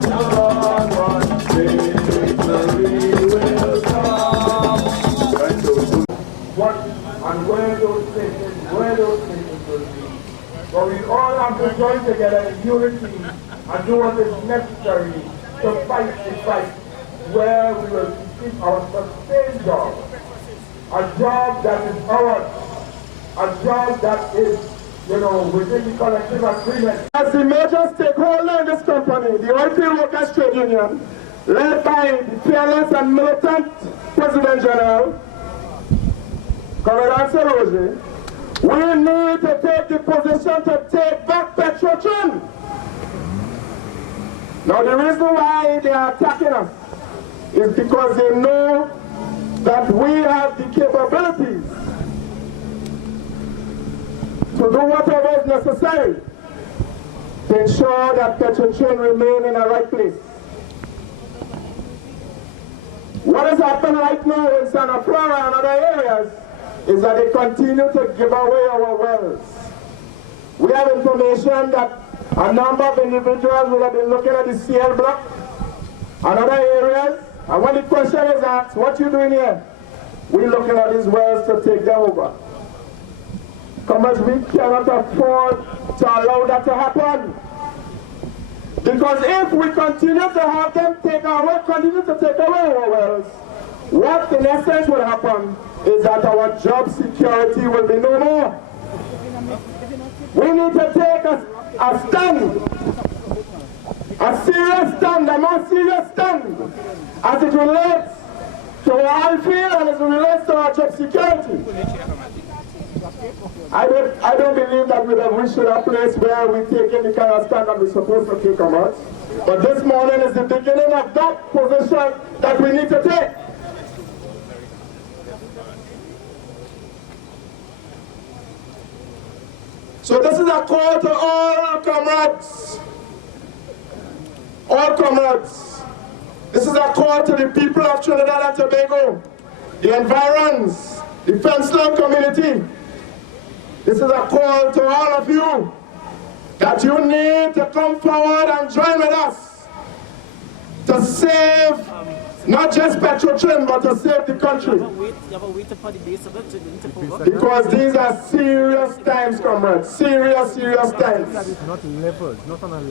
What and where those places will be. But we all have to join together in unity and do what is necessary to fight the fight where we will keep our sustained job. A job that is ours. A job that is, within the collective agreement. As the major stakeholder in this company, the Oilfield Workers Trade Union, led by the fearless and militant President General, Comrade Roger, we need to take the position to take back Petrotrin. Now the reason why they are attacking us is because they know that we have the capabilities to do whatever is necessary to ensure that Petrotrin remain in the right place. What has happened right now in Santa Clara and other areas is that they continue to give away our wells. We have information that a number of individuals will have been looking at the CL block and other areas, and when the question is asked, what you doing here? We're looking at these wells to take them over. Comrades, we cannot afford to allow that to happen. Because if we continue to have them continue to take away our wells, what in essence will happen is that our job security will be no more. We need to take a stand, a serious stand, a more serious stand, as it relates to our oil field and as it relates to our job security. I don't believe that we have reached a place where we take any kind of stand that we're supposed to take on us. But this morning is the beginning of that position that we need to take. So this is a call to all comrades. All comrades. This is a call to the people of Trinidad and Tobago, the environs, the fence-line community. This is a call to all of you that you need to come forward and join with us to save not just Petrotrin, but to save the country. Because these are serious times, comrades. Serious times.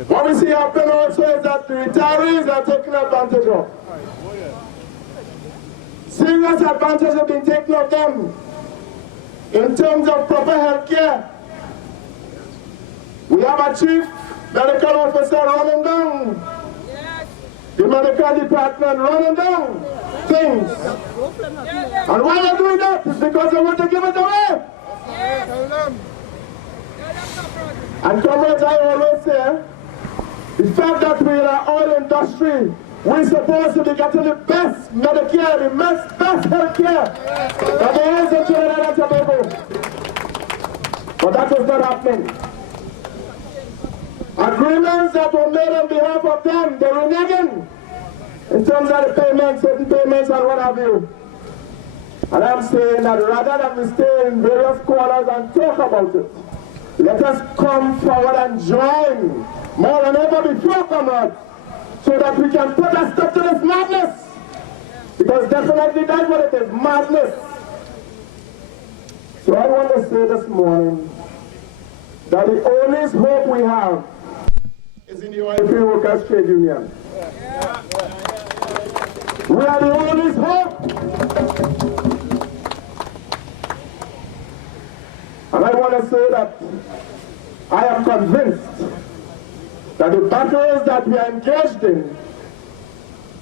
What we see happening also is that the retirees are taking advantage of. Serious advantage have been taken of them in terms of proper health care. We have a chief medical officer running down. The medical department running down things. And why they're doing that is because they want to give it away. And comrades, I always say, the fact that we're in an oil industry, we're supposed to be getting the best Medicare, the best health care that there is in Trinidad and Tobago. But that is not happening. Agreements that were made on behalf of them, they were reneging in terms of the payments, certain payments and what have you. And I'm saying that rather than we stay in various corners and talk about it, let us come forward and join more than ever before, comrades, so that we can put a stop to this madness. Because definitely that's what it is, madness. So I want to say this morning that the only hope we have is in the Oilfield Workers Trade Union. We are the only hope. And I want to say that I am convinced that the battles that we are engaged in,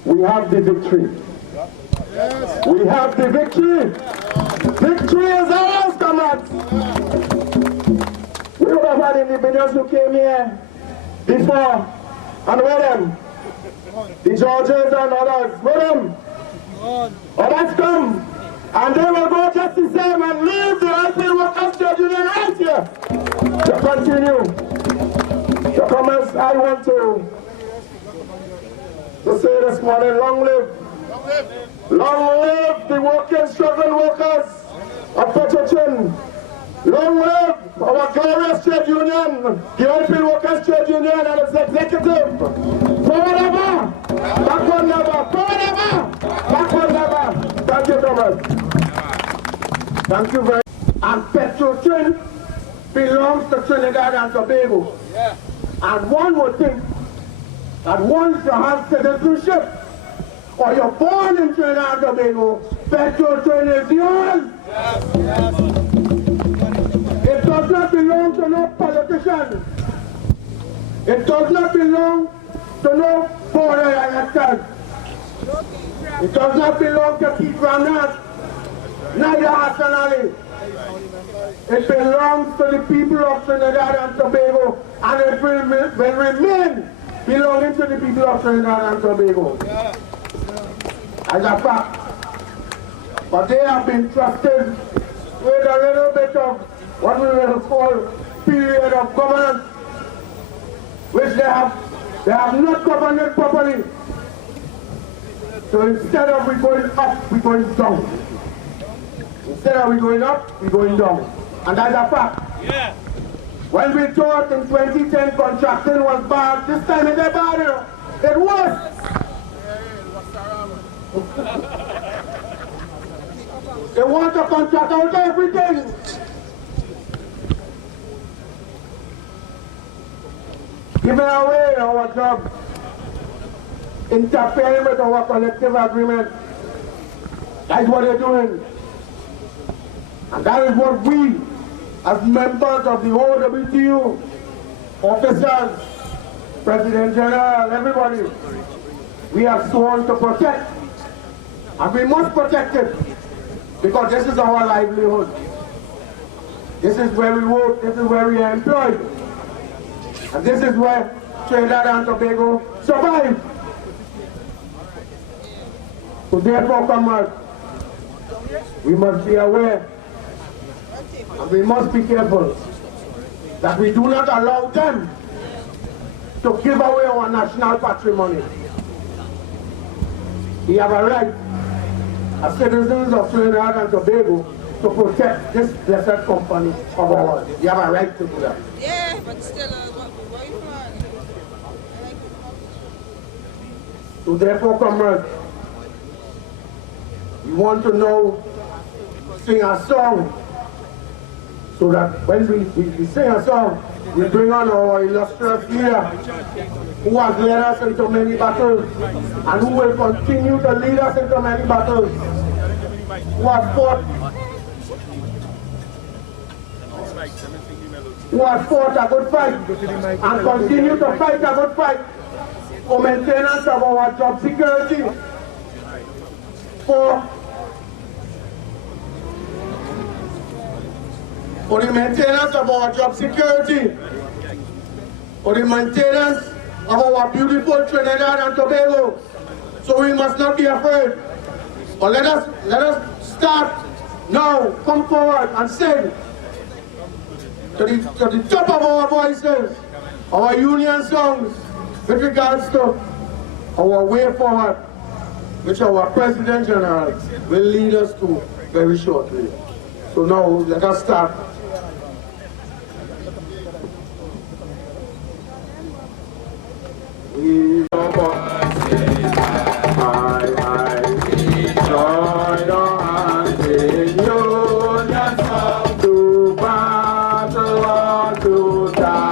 we have the victory. Yes. We have the victory. Victory is ours, comrades. We would have had individuals who came here before, and with them, the Georgians and others, with them. Others come, and they will go just the same and leave the Oilfield Workers Trade Union right here to continue. So comrades, I want to say this morning, long live the working, struggling workers of Petrotrin. Long live our glorious trade union, the Oilfield Workers Trade Union and its executive. Forward comrades. Thank you very much. And Petro-Trin belongs to Trinidad and Tobago. Yeah. And one would think that once you have citizenship, or you're born in Trinidad and Tobago, Petro-Trin is yours. Yes. Yes. It does not belong to no politician. It does not belong to no border electors. It does not belong to Keith Ramnath, neither Hassan Ali. It belongs to the people of Trinidad and Tobago, and it will remain belonging to the people of Trinidad and Tobago. As a fact, but they have been trusted with a little bit of what we will call period of governance, which they have not governed it properly. So instead of we going up, we going down. Instead of we going up, we going down. And that's a fact. Yeah. When we thought in 2010 contracting was bad, this time it's bad. It was. They want to contract out everything. Giving away our job, interfering with our collective agreement. That's what they're doing. And that is what we, as members of the OWTU, officers, President General, everybody, we have sworn to protect. And we must protect it, because this is our livelihood. This is where we work, this is where we are employed. And this is where Trinidad and Tobago survive. So therefore, comrades, we must be aware and we must be careful that we do not allow them to give away our national patrimony. We have a right, as citizens of Trinidad and Tobago, to protect this blessed company of ours. We have a right to do that. Yeah, but still, So therefore, comrades, we want to know, sing a song, so that when we sing a song, we bring on our illustrious leader, who has led us into many battles, and who will continue to lead us into many battles, who has fought a good fight, and continue to fight a good fight, for maintenance of our job security, for the maintenance of our job security, for the maintenance of our beautiful Trinidad and Tobago. So we must not be afraid. But let us start now, come forward and sing to the top of our voices, our union songs, with regards to our way forward, which our President General will lead us to very shortly. So now let us start. We join our hands in union song to battle or to die.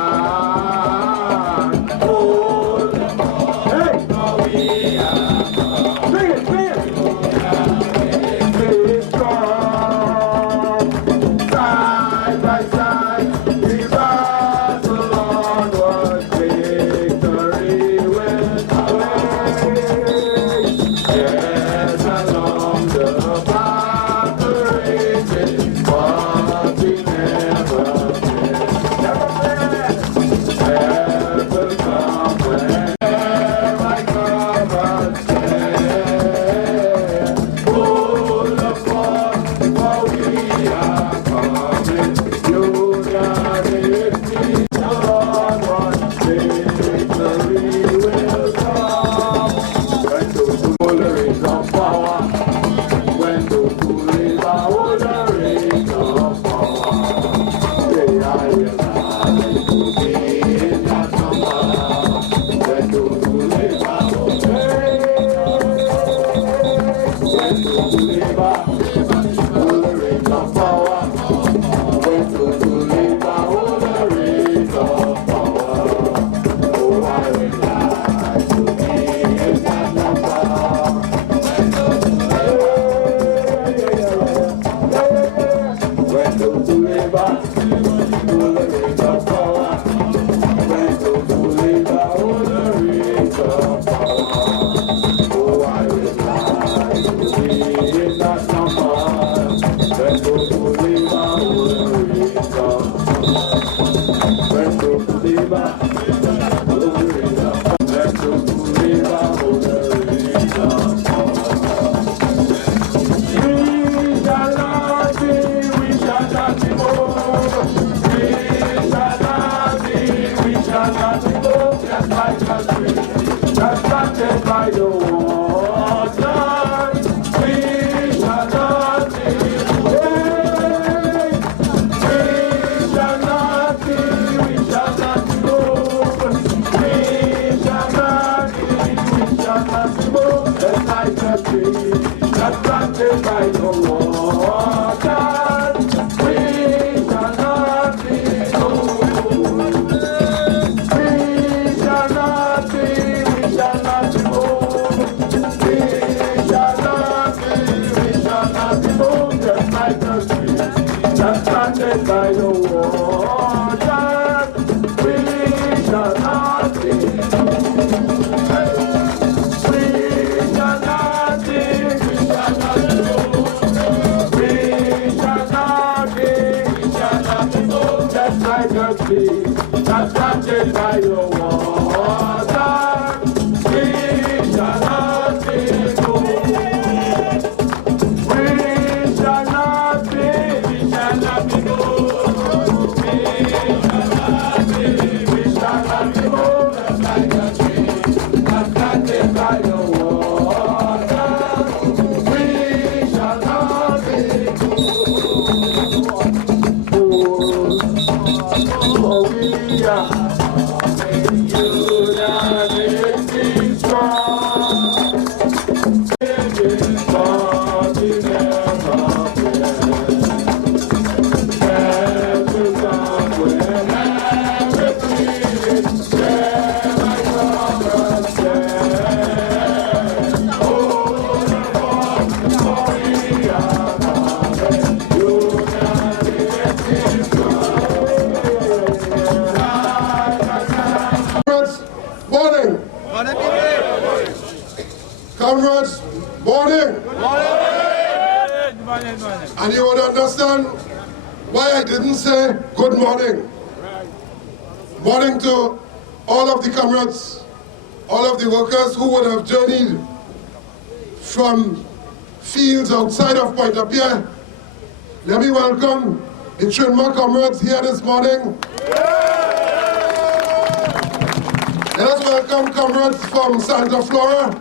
standing by the water, we shall not be moved. We shall not be moved. We shall not be moved, just like the tree that standing by the water. We shall not be that's planted by the water, we shall not be moved. We shall not be moved. We shall not be moved. That's like a tree that's planted by the water, we shall not be moved. Oh, we are unity strong. It is God in everywhere. Every somewhere, every place, share my comrades share. Oh, we are unity strong. Morning. Comrades, morning. And you would understand why I didn't say good morning. Morning to all of the comrades, all of the workers who would have journeyed from fields outside of Pointe-à-Pierre. Let me welcome the Trinmar comrades here this morning. Let us welcome comrades from Santa Flora,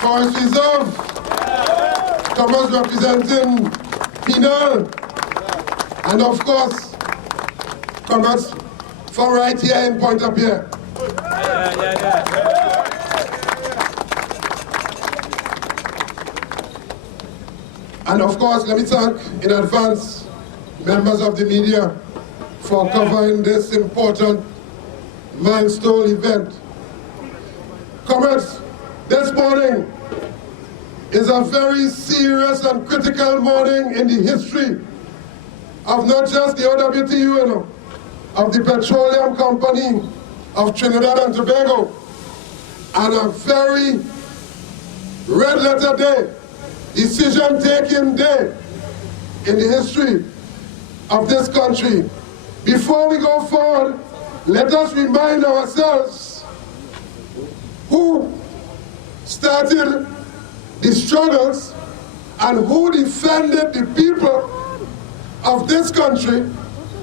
Forest Reserve, comrades representing Penal, and of course, comrades from right here in Pointe-à-Pierre. And of course, let me thank in advance members of the media for covering this important milestone event. Comrades, this morning is a very serious and critical morning in the history of not just the OWTU, of the Petroleum Company of Trinidad and Tobago, and a very red letter day, decision-taking day in the history of this country. Before we go forward, let us remind ourselves who started the struggles and who defended the people of this country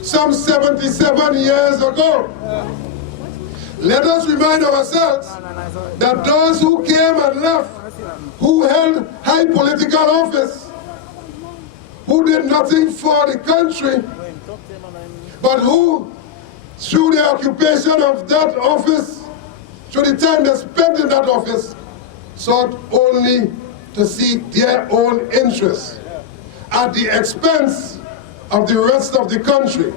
some 77 years ago. Let us remind ourselves that those who came and left, who held high political office, who did nothing for the country, but who, through the occupation of that office, through the time they spent in that office, sought only to seek their own interests at the expense of the rest of the country.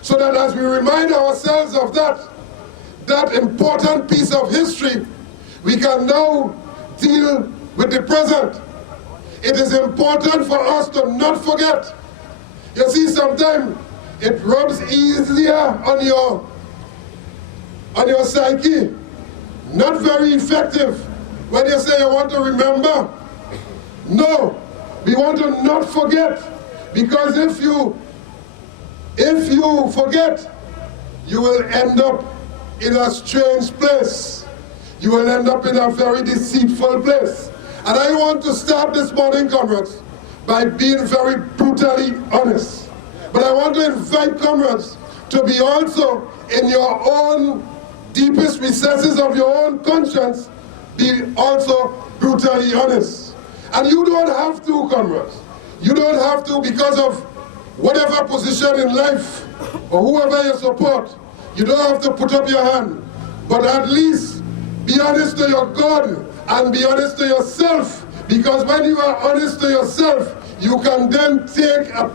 So that as we remind ourselves of that important piece of history, we can now deal with the present. It is important for us to not forget. You see, sometimes it rubs easier on your psyche, not very effective when you say you want to remember. No, we want to not forget, because if you forget, you will end up in a strange place. You will end up in a very deceitful place. And I want to start this morning, comrades, by being very brutally honest. But I want to invite comrades to be also in your own deepest recesses of your own conscience, be also brutally honest. And you don't have to, comrades. You don't have to, because of whatever position in life or whoever you support. You don't have to put up your hand. But at least be honest to your God and be honest to yourself Because when you are honest to yourself, you can then take a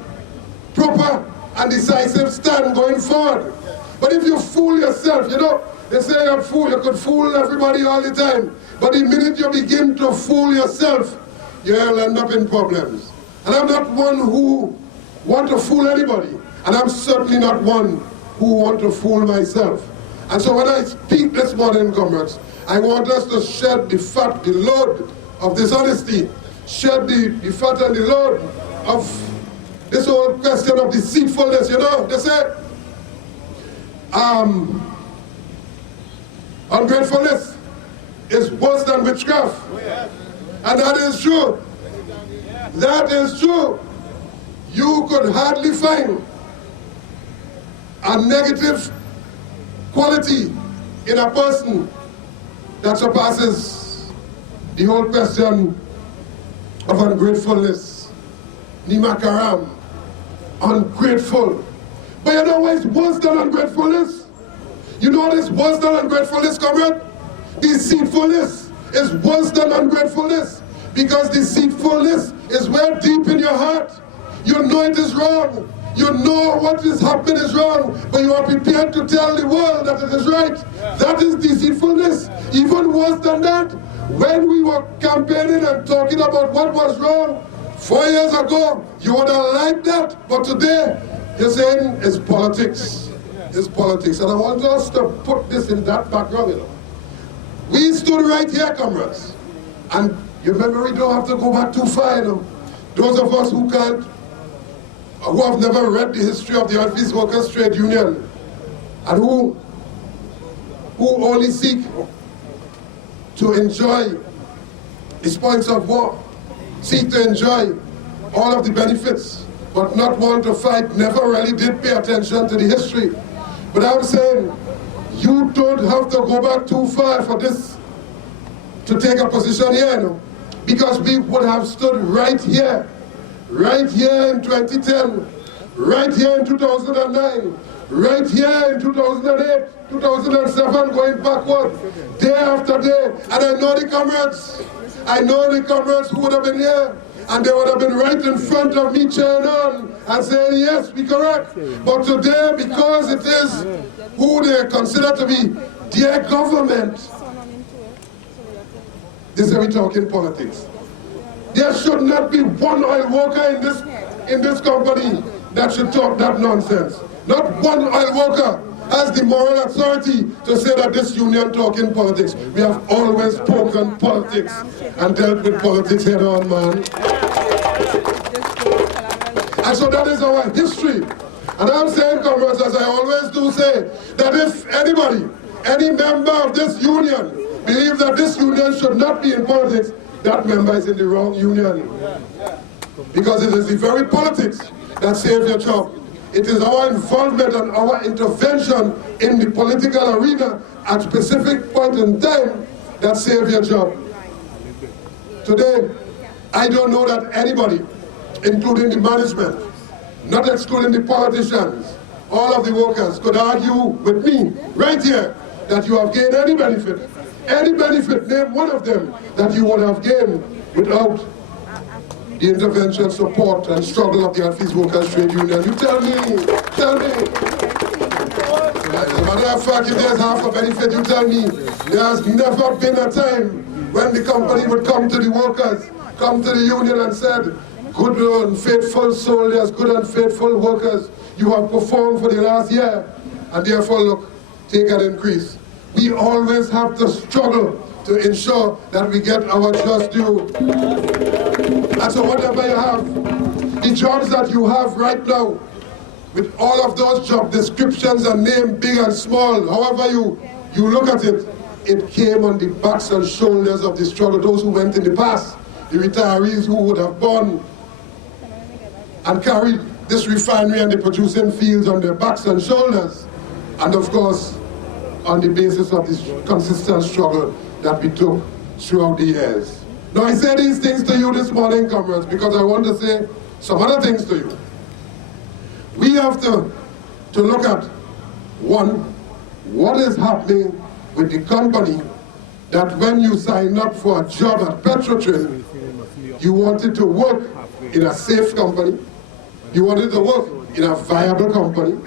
proper and decisive stand going forward. But if you fool yourself, you know, they say you're a fool, you could fool everybody all the time. But the minute you begin to fool yourself, you'll end up in problems. And I'm not one who want to fool anybody. And I'm certainly not one who want to fool myself. And so when I speak this morning, comrades, I want us to shed the fat, the load of dishonesty, shed the fat and the load of this whole question of deceitfulness. You know, they say, ungratefulness is worse than witchcraft. And that is true. That is true. You could hardly find a negative quality in a person that surpasses the whole question of ungratefulness. Nimakaram, ungrateful. But you know what is worse than ungratefulness? You know what is worse than ungratefulness, comrade? Deceitfulness is worse than ungratefulness, because deceitfulness is where deep in your heart you know it is wrong. You know what is happening is wrong, but you are prepared to tell the world that it is right. That is deceitfulness. Even worse than that, when we were campaigning and talking about what was wrong 4 years ago, you would have liked that, but today you're saying it's politics. It's politics. And I want us to put this in that background, you know. We stood right here, comrades. And you remember, we don't have to go back too far, you know. Those of us who can't, who have never read the history of the Office Workers Trade Union, and who only seek to enjoy the spoils of war, seek to enjoy all of the benefits, but not want to fight, never really did pay attention to the history. But I'm saying, you don't have to go back too far for this to take a position here, you know, because we would have stood right here in 2010, right here in 2009, right here in 2008, 2007, going backward, day after day. And I know the comrades who would have been here, and they would have been right in front of me cheering on and saying, yes, we correct. But today, because it is who they consider to be their government, this is how we talk in politics. There should not be one oil worker in this company that should talk that nonsense. Not one oil worker has the moral authority to say that this union talk in politics. We have always spoken politics and dealt with politics head on, man. And so that is our history. And I'm saying, comrades, as I always do say, that if anybody, any member of this union, believes that this union should not be in politics, that member is in the wrong union. Because it is the very politics that saves your job. It is our involvement and our intervention in the political arena at a specific point in time that saves your job. Today, I don't know that anybody, including the management, not excluding the politicians, all of the workers, could argue with me right here that you have gained any benefit, name one of them that you would have gained without the intervention, support, and struggle of the Office Workers Trade Union. You tell me. As a matter of fact, if there's half a benefit, you tell me. There has never been a time when the company would come to the workers, come to the union and said, good and faithful soldiers, good and faithful workers, you have performed for the last year, and therefore, look, take an increase. We always have to struggle to ensure that we get our just due. And so whatever you have, the jobs that you have right now, with all of those job descriptions and names, big and small, however you look at it, it came on the backs and shoulders of the struggle, those who went in the past, the retirees who would have borne and carried this refinery and the producing fields on their backs and shoulders, and of course, on the basis of this consistent struggle that we took throughout the years. Now I say these things to you this morning, comrades, because I want to say some other things to you. We have to look at, one, what is happening with the company that when you sign up for a job at Petrotrin, You wanted to work in a safe company. You wanted to work in a viable company.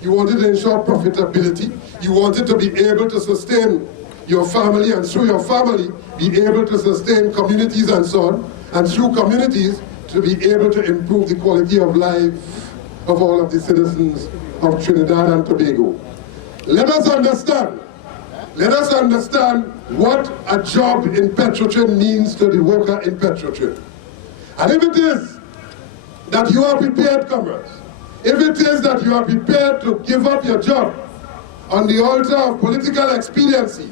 You wanted to ensure profitability. You wanted to be able to sustain your family, and through your family, be able to sustain communities and so on, and through communities, to be able to improve the quality of life of all of the citizens of Trinidad and Tobago. Let us understand what a job in Petrotrin means to the worker in Petrotrin. And if it is that you are prepared, comrades, if it is that you are prepared to give up your job on the altar of political expediency,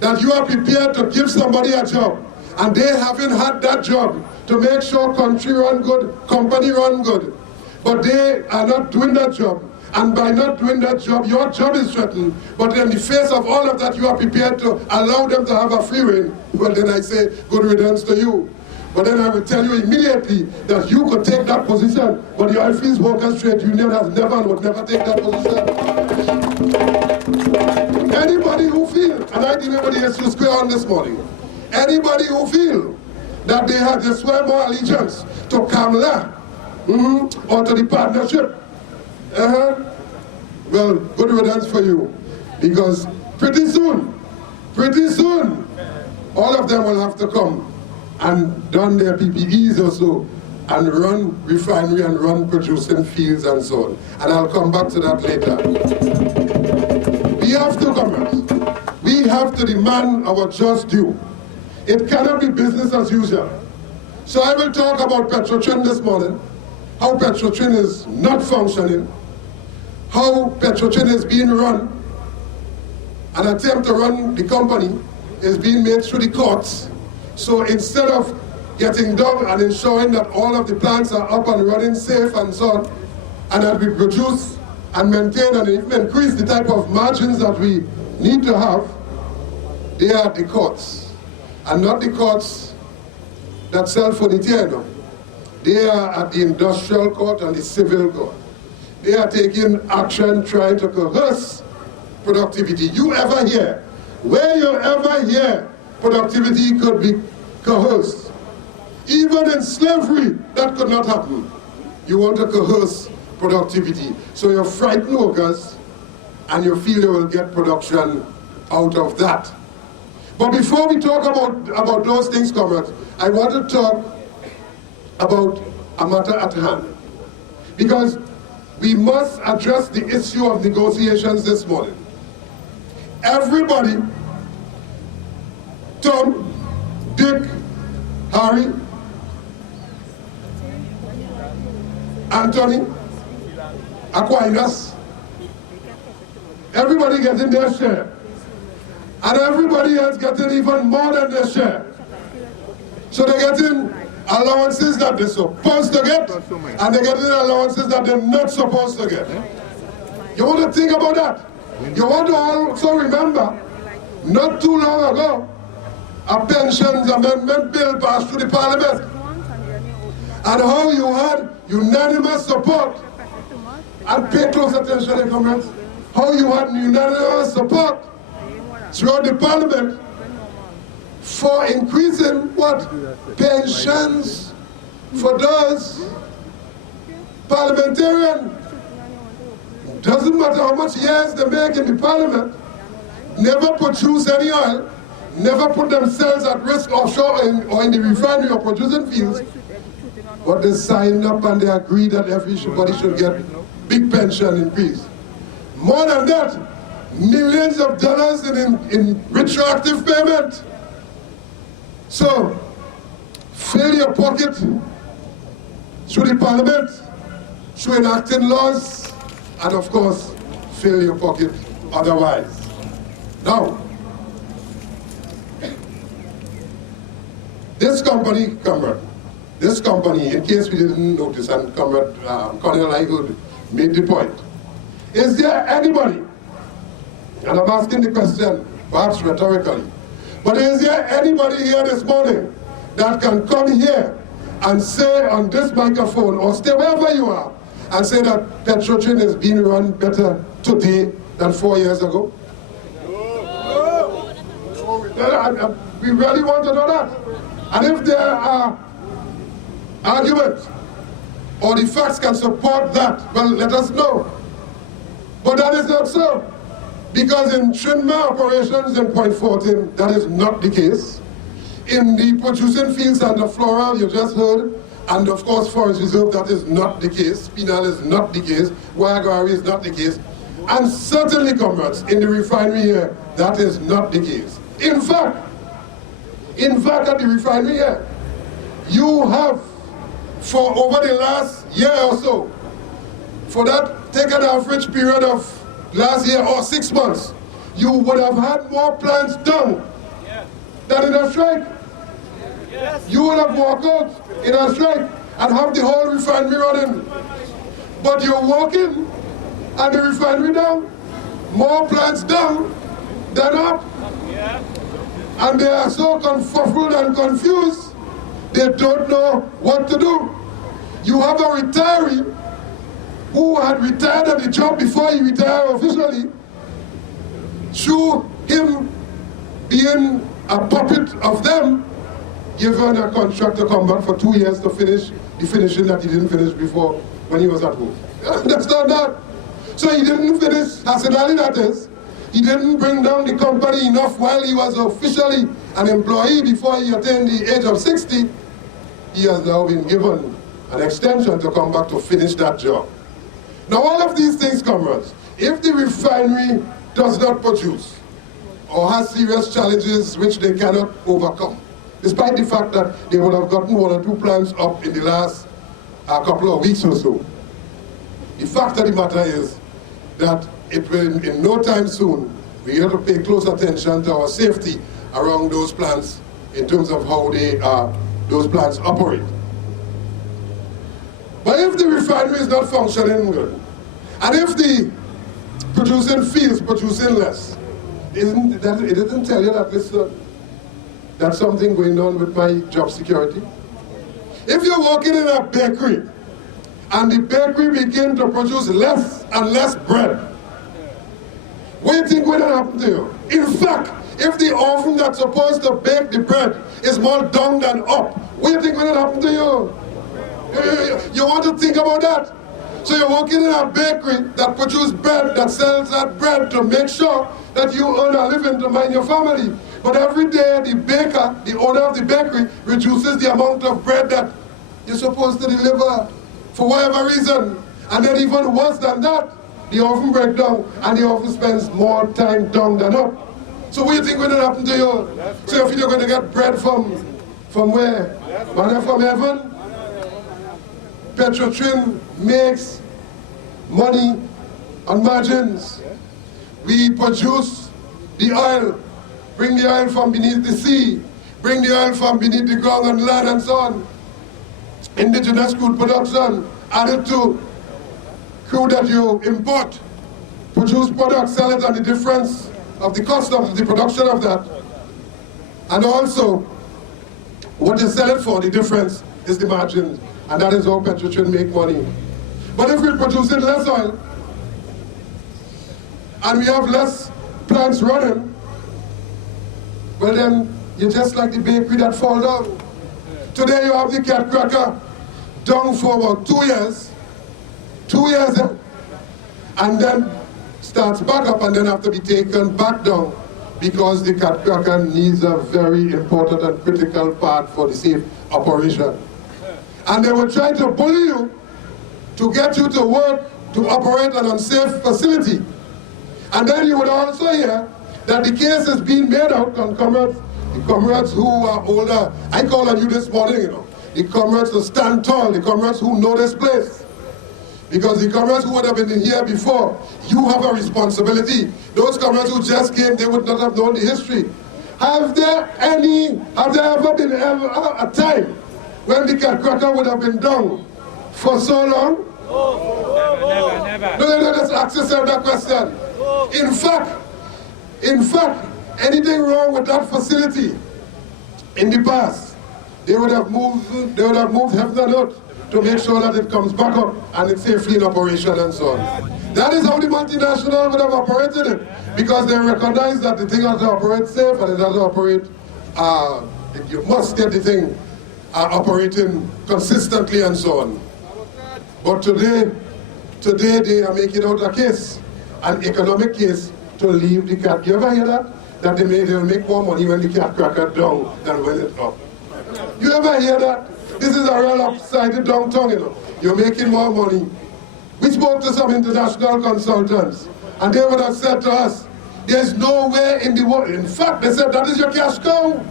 that you are prepared to give somebody a job, and they haven't had that job to make sure country run good, company run good, but they are not doing that job, and by not doing that job, your job is threatened, but in the face of all of that, you are prepared to allow them to have a free rein, well then I say, good riddance to you. But then I will tell you immediately that you could take that position, but the Oilfields Workers Trade Union has never and would never take that position. Anybody who feels, and I delivered the issue square on this morning, anybody who feels that they have to swear more allegiance to Kamala or to the partnership, well, good riddance for you, because pretty soon, all of them will have to come and don their PPEs or so, and run refinery and run producing fields and so on. And I'll come back to that later. We have to, comrades, we have to demand our just due. It cannot be business as usual. So I will talk about Petrotrin this morning, how Petrotrin is not functioning, how Petrotrin is being run. An attempt to run the company is being made through the courts. So instead of getting done and ensuring that all of the plants are up and running safe and so on, and that we produce and maintain and even increase the type of margins that we need to have, they are at the courts. And not the courts that sell furniture. They are at the industrial court and the civil court. They are taking action trying to coerce productivity. You ever hear, where you ever hear productivity could be coerced? Even in slavery, that could not happen. You want to coerce productivity. So you're frightened workers, and you feel you will get production out of that. But before we talk about those things, comrades, I want to talk about a matter at hand. Because we must address the issue of negotiations this morning. Everybody, Tom, Dick, Harry, Anthony, Aquinas, everybody getting their share. And everybody else getting even more than their share. So they're getting allowances that they're supposed to get, and they're getting allowances that they're not supposed to get. You want to think about that? You want to also remember, not too long ago, a pensions amendment bill passed through the parliament, and how you had unanimous support, and pay close attention, comrades, how you had unanimous support throughout the parliament for increasing what? Pensions for those parliamentarians. Doesn't matter how much years they make in the parliament, never produce any oil, never put themselves at risk offshore or in the refinery or producing fields, but they signed up and they agreed that everybody should get big pension increase. More than that, millions of dollars in retroactive payment. So, fill your pocket through the parliament, through enacting laws, and of course, fill your pocket otherwise. Now, this company, comrade, this company, in case we didn't notice, and comrade Colonel Igood made the point, is there anybody, and I'm asking the question perhaps rhetorically, but is there anybody here this morning that can come here and say on this microphone, or stay wherever you are, and say that Petrotrin is being run better today than 4 years ago? We really want to know that. And if there are argument or the facts can support that, well, let us know. But that is not so. Because in Trinmar operations in Point 14, that is not the case. In the producing fields and the flora, you just heard, and of course Forest Reserve, that is not the case. Penal is not the case. Wagari is not the case. And certainly, comrades, in the refinery here, that is not the case. In fact, at the refinery here, you have, for over the last year or so, for that, take an average period of last year or 6 months, you would have had more plants done than in a strike. You would have walked out in a strike and have the whole refinery running. But you're walking and the refinery down, more plants down than up. And they are so confuzzled and confused, they don't know what to do. You have a retiree who had retired at the job before he retired officially, through him being a puppet of them, given a contract to come back for 2 years to finish the finishing that he didn't finish before when he was at home. Understand that? So he didn't finish, Hasidali that is, he didn't bring down the company enough while he was officially an employee before he attained the age of 60. He has now been given an extension to come back to finish that job. Now all of these things, comrades, if the refinery does not produce or has serious challenges which they cannot overcome, despite the fact that they would have gotten 1 or 2 plants up in the last couple of weeks or so, the fact of the matter is that it will, in no time soon, we have to pay close attention to our safety around those plants in terms of how those plants operate. But if the refinery is not functioning good, and if the producing fields producing less, it doesn't tell you that, listen, that's something going on with my job security. If you're working in a bakery, and the bakery begin to produce less and less bread, what do you think will happen to you? In fact, if the oven that's supposed to bake the bread is more down than up, what do you think will happen to you? You want to think about that? So you're working in a bakery that produces bread, that sells that bread to make sure that you earn a living to mind your family. But every day the baker, the owner of the bakery, reduces the amount of bread that you're supposed to deliver for whatever reason. And then even worse than that, the oven breaks down and the oven spends more time down than up. So what do you think will happen to you? So if you're going to get bread from where? Manna from heaven? Petrotrin makes money on margins. We produce the oil, bring the oil from beneath the sea, bring the oil from beneath the ground and land and so on. Indigenous crude production added to crude that you import, produce products, sell it, and the difference of the cost of the production of that. And also, what you sell it for, the difference is the margin. And that is how Petrotrin make money. But if we're producing less oil, and we have less plants running, well then, you're just like the bakery that fall down. Today you have the cat cracker down for about 2 years, and then starts back up and then have to be taken back down because the cat cracker needs a very important and critical part for the safe operation. And they will try to bully you to get you to work to operate an unsafe facility. And then you would also hear that the case is being made out on the comrades who are older. I call on you this morning, you know, the comrades to stand tall, the comrades who know this place. Because the comrades who would have been in here before, you have a responsibility. Those comrades who just came, they would not have known the history. Have there ever been a time when the cat cracker would have been down for so long? Never. No, let's ask yourself that question. In fact, anything wrong with that facility in the past, they would have moved heaven and earth to make sure that it comes back up and it's safely in operation and so on. That is how the multinational would have operated it, because they recognize that the thing has to operate safe and it has to operate, you must get the thing are operating consistently and so on. But today they are making out a case, an economic case, to leave the cat. You ever hear that? That they'll make more money when the cat cracker down than when it's up. You ever hear that? This is a real upside down tongue, you know. You're making more money. We spoke to some international consultants, and they would have said to us, there's nowhere in the world. In fact, they said that is your cash cow.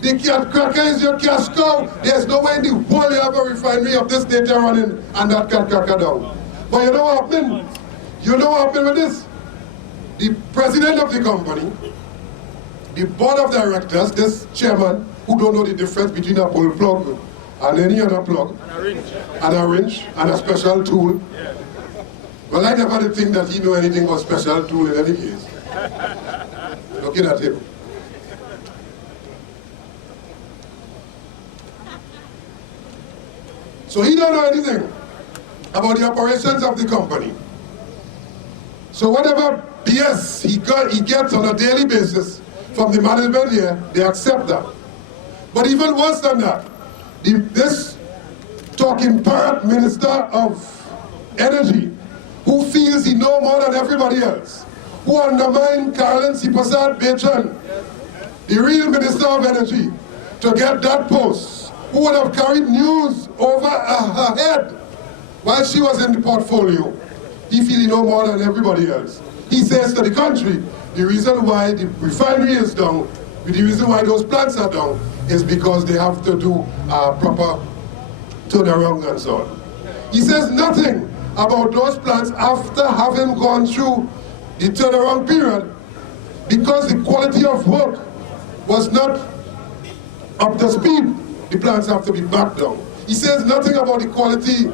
The cat cracker is your cash cow. There's nowhere in the world you have a refinery of this data running and that cat cracker down. But you know what happened? You know what happened with this? The president of the company, the board of directors, this chairman, who don't know the difference between a bull plug and any other plug, and a wrench, and a special tool. Yeah. Well, I never did think that he knew anything about special tool in any case. Looking at him. So he don't know anything about the operations of the company. So whatever BS he gets on a daily basis from the management here, they accept that. But even worse than that, this talking parrot minister of energy, who feels he knows more than everybody else, who undermined Carolyn Sipasad Bechan, the real minister of energy, to get that post, who would have carried news over her head while she was in the portfolio. He feels he knows more than everybody else. He says to the country, the reason why the refinery is down, the reason why those plants are down, is because they have to do proper turnaround and so on. He says nothing about those plants after having gone through the turnaround period, because the quality of work was not up to speed. The plants have to be back down. He says nothing about the quality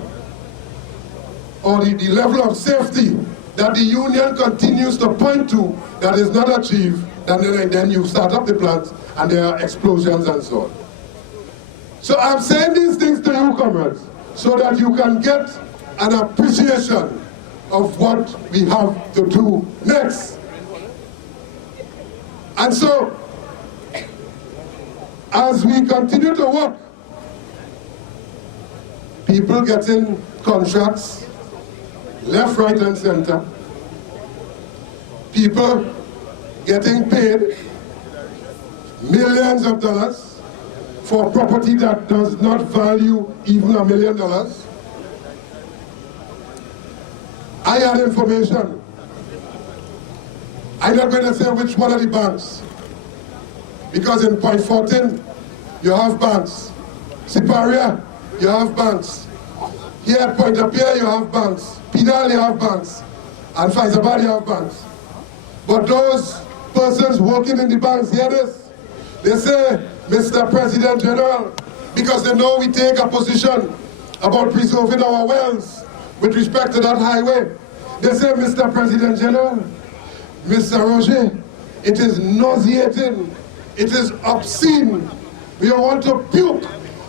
or the level of safety that the union continues to point to that is not achieved. And then you start up the plants and there are explosions and so on. So I'm saying these things to you, comrades, so that you can get an appreciation of what we have to do next. And so, as we continue to work, people getting contracts, left, right, and center, people getting paid millions of dollars for property that does not value even $1 million. I had information. I'm not going to say which one of the banks, because in Point 14, you have banks. Siparia, you have banks. Here at Point Apia, you have banks. Pinal, you have banks. And Faizabad, you have banks. But those persons working in the banks hear this. They say, Mr. President General, because they know we take a position about preserving our wells with respect to that highway. They say, Mr. President General, Mr. Roger, it is nauseating, it is obscene. We want to puke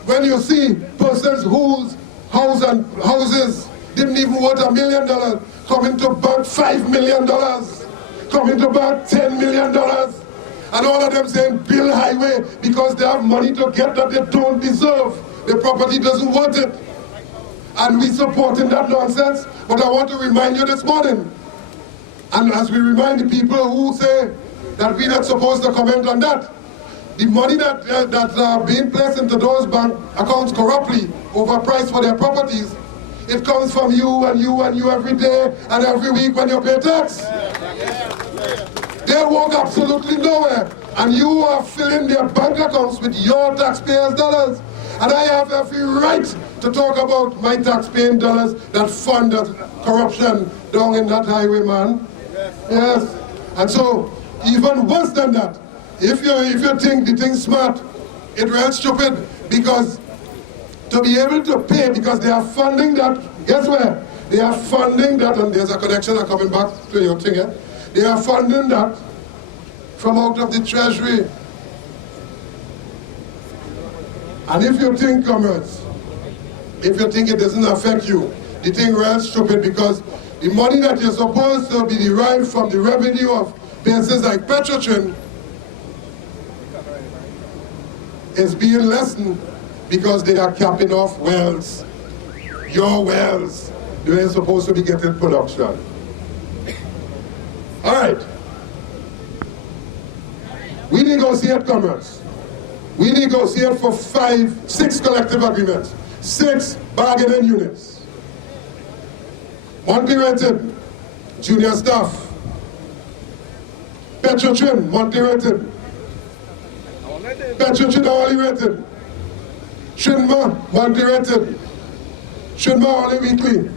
when you see persons whose houses didn't even worth $1 million coming to bank $5 million, coming to bank $10 million, and all of them saying build highway because they have money to get that they don't deserve. The property doesn't want it. And we supporting that nonsense. But I want to remind you this morning, and as we remind the people who say that we're not supposed to comment on that, the money that are being placed into those bank accounts corruptly, overpriced for their properties, it comes from you and you and you every day and every week when you pay tax. They walk absolutely nowhere, and you are filling their bank accounts with your taxpayers' dollars. And I have every right to talk about my taxpaying dollars that fund that corruption down in that highway, man. Yes. And so, even worse than that, if you think the thing's smart, it's real stupid, because to be able to pay, because they are funding that, guess where? They are funding that, and there's a connection coming back to your thing here. They are funding that from out of the treasury. And if you think, comrades, if you think it doesn't affect you, the thing real stupid, because the money that you're supposed to be derived from the revenue of places like Petrotrin is being lessened because they are capping off wells, your wells, they are supposed to be getting production. All right. We negotiate commerce. We negotiate for 6 collective agreements, 6 bargaining units. Monthly rated, junior staff. Petrotrin, monthly rated. Petrotrin, hourly rated. Trinmar, monthly rated. Trinmar, hourly weekly.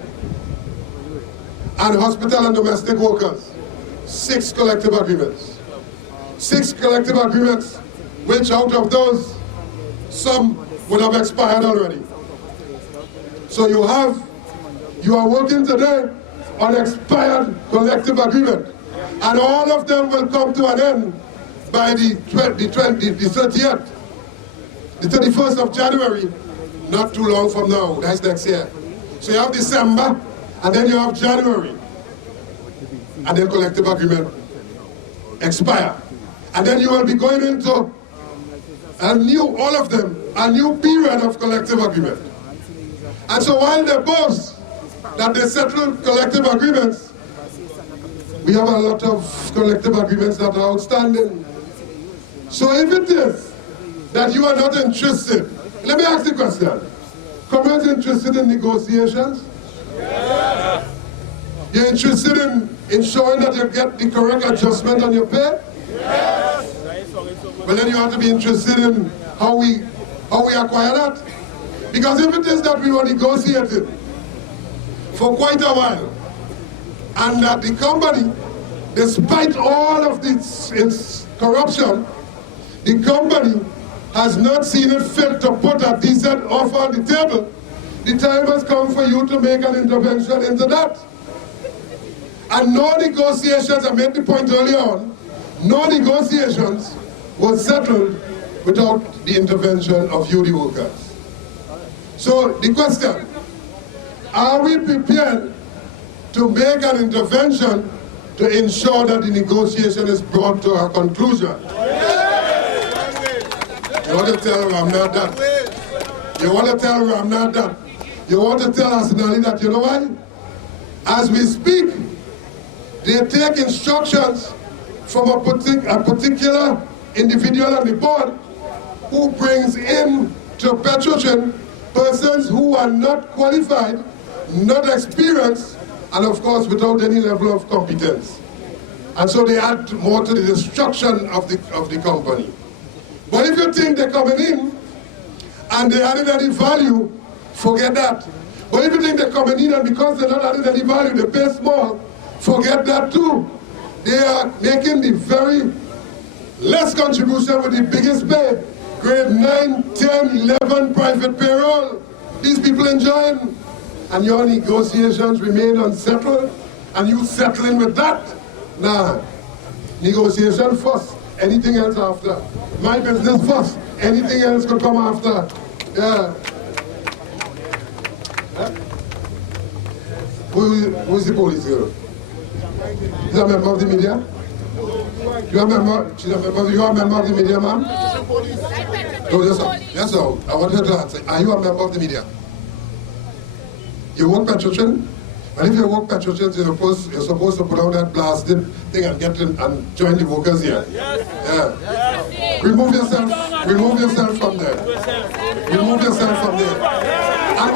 And hospital and domestic workers. 6 collective agreements. 6 collective agreements, which out of those, some would have expired already. So you are working today on expired collective agreement, and all of them will come to an end by the 30th, the 31st of January, not too long from now, that's next year. So you have December, and then you have January, and then collective agreement expire. And then you will be going into a new period of collective agreement. And so while they boast that they settled collective agreements, we have a lot of collective agreements that are outstanding. So if it is that you are not interested, let me ask the question. Comrades interested in negotiations? Yeah. You're interested in ensuring that you get the correct adjustment on your pay? Yes. Well, then you have to be interested in how we acquire that. Because if it is that we were negotiating for quite a while, and that the company, despite all of its corruption, the company has not seen it fit to put a decent offer on the table, the time has come for you to make an intervention into that. And no negotiations, I made the point earlier on, no negotiations was settled without the intervention of you, the workers. So the question, are we prepared to make an intervention to ensure that the negotiation is brought to a conclusion? You want to tell her I'm not that. You want to tell her I'm not that. You want to tell us, Nali, that, you know what? As we speak, they take instructions from a particular individual on the board who brings in to Petrotrin persons who are not qualified, not experienced, and of course without any level of competence. And so they add more to the destruction of the company. But if you think they're coming in and they added any value, forget that. But if you think they're coming in and because they're not adding any value, they pay small, forget that too. They are making the very less contribution with the biggest pay. Grade 9, 10, 11 private payroll. These people enjoying. And your negotiations remain unsettled. And you settling with that? Nah. Negotiation first. Anything else after. My business first. Anything else could come after. Yeah. Who is the police girl? Is a member of the media? You are a member? You are a member of the media, ma'am? No, yes, sir. I want her to answer. Are you a member of the media? You work Petrotrin? And if you work Petrotrin, you're supposed to put out that blasted thing and get in and join the workers here. Yes. Yeah. Yes. Remove yourself from there. Remove yourself from there. And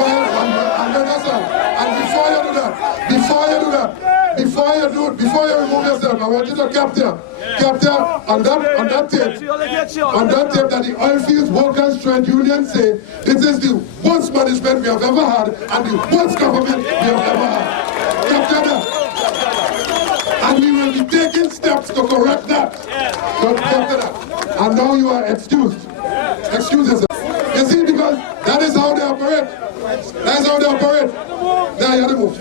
before you remove yourself, I want you to capture on that tape that the Oilfields Workers Trade Union say this is the worst management we have ever had and the worst government we have ever had. Capture that. And we will be taking steps to correct that. Capture that. And now you are excused. Excuse yourself. You see, because that is how they operate. That is how they operate. Now you have to move.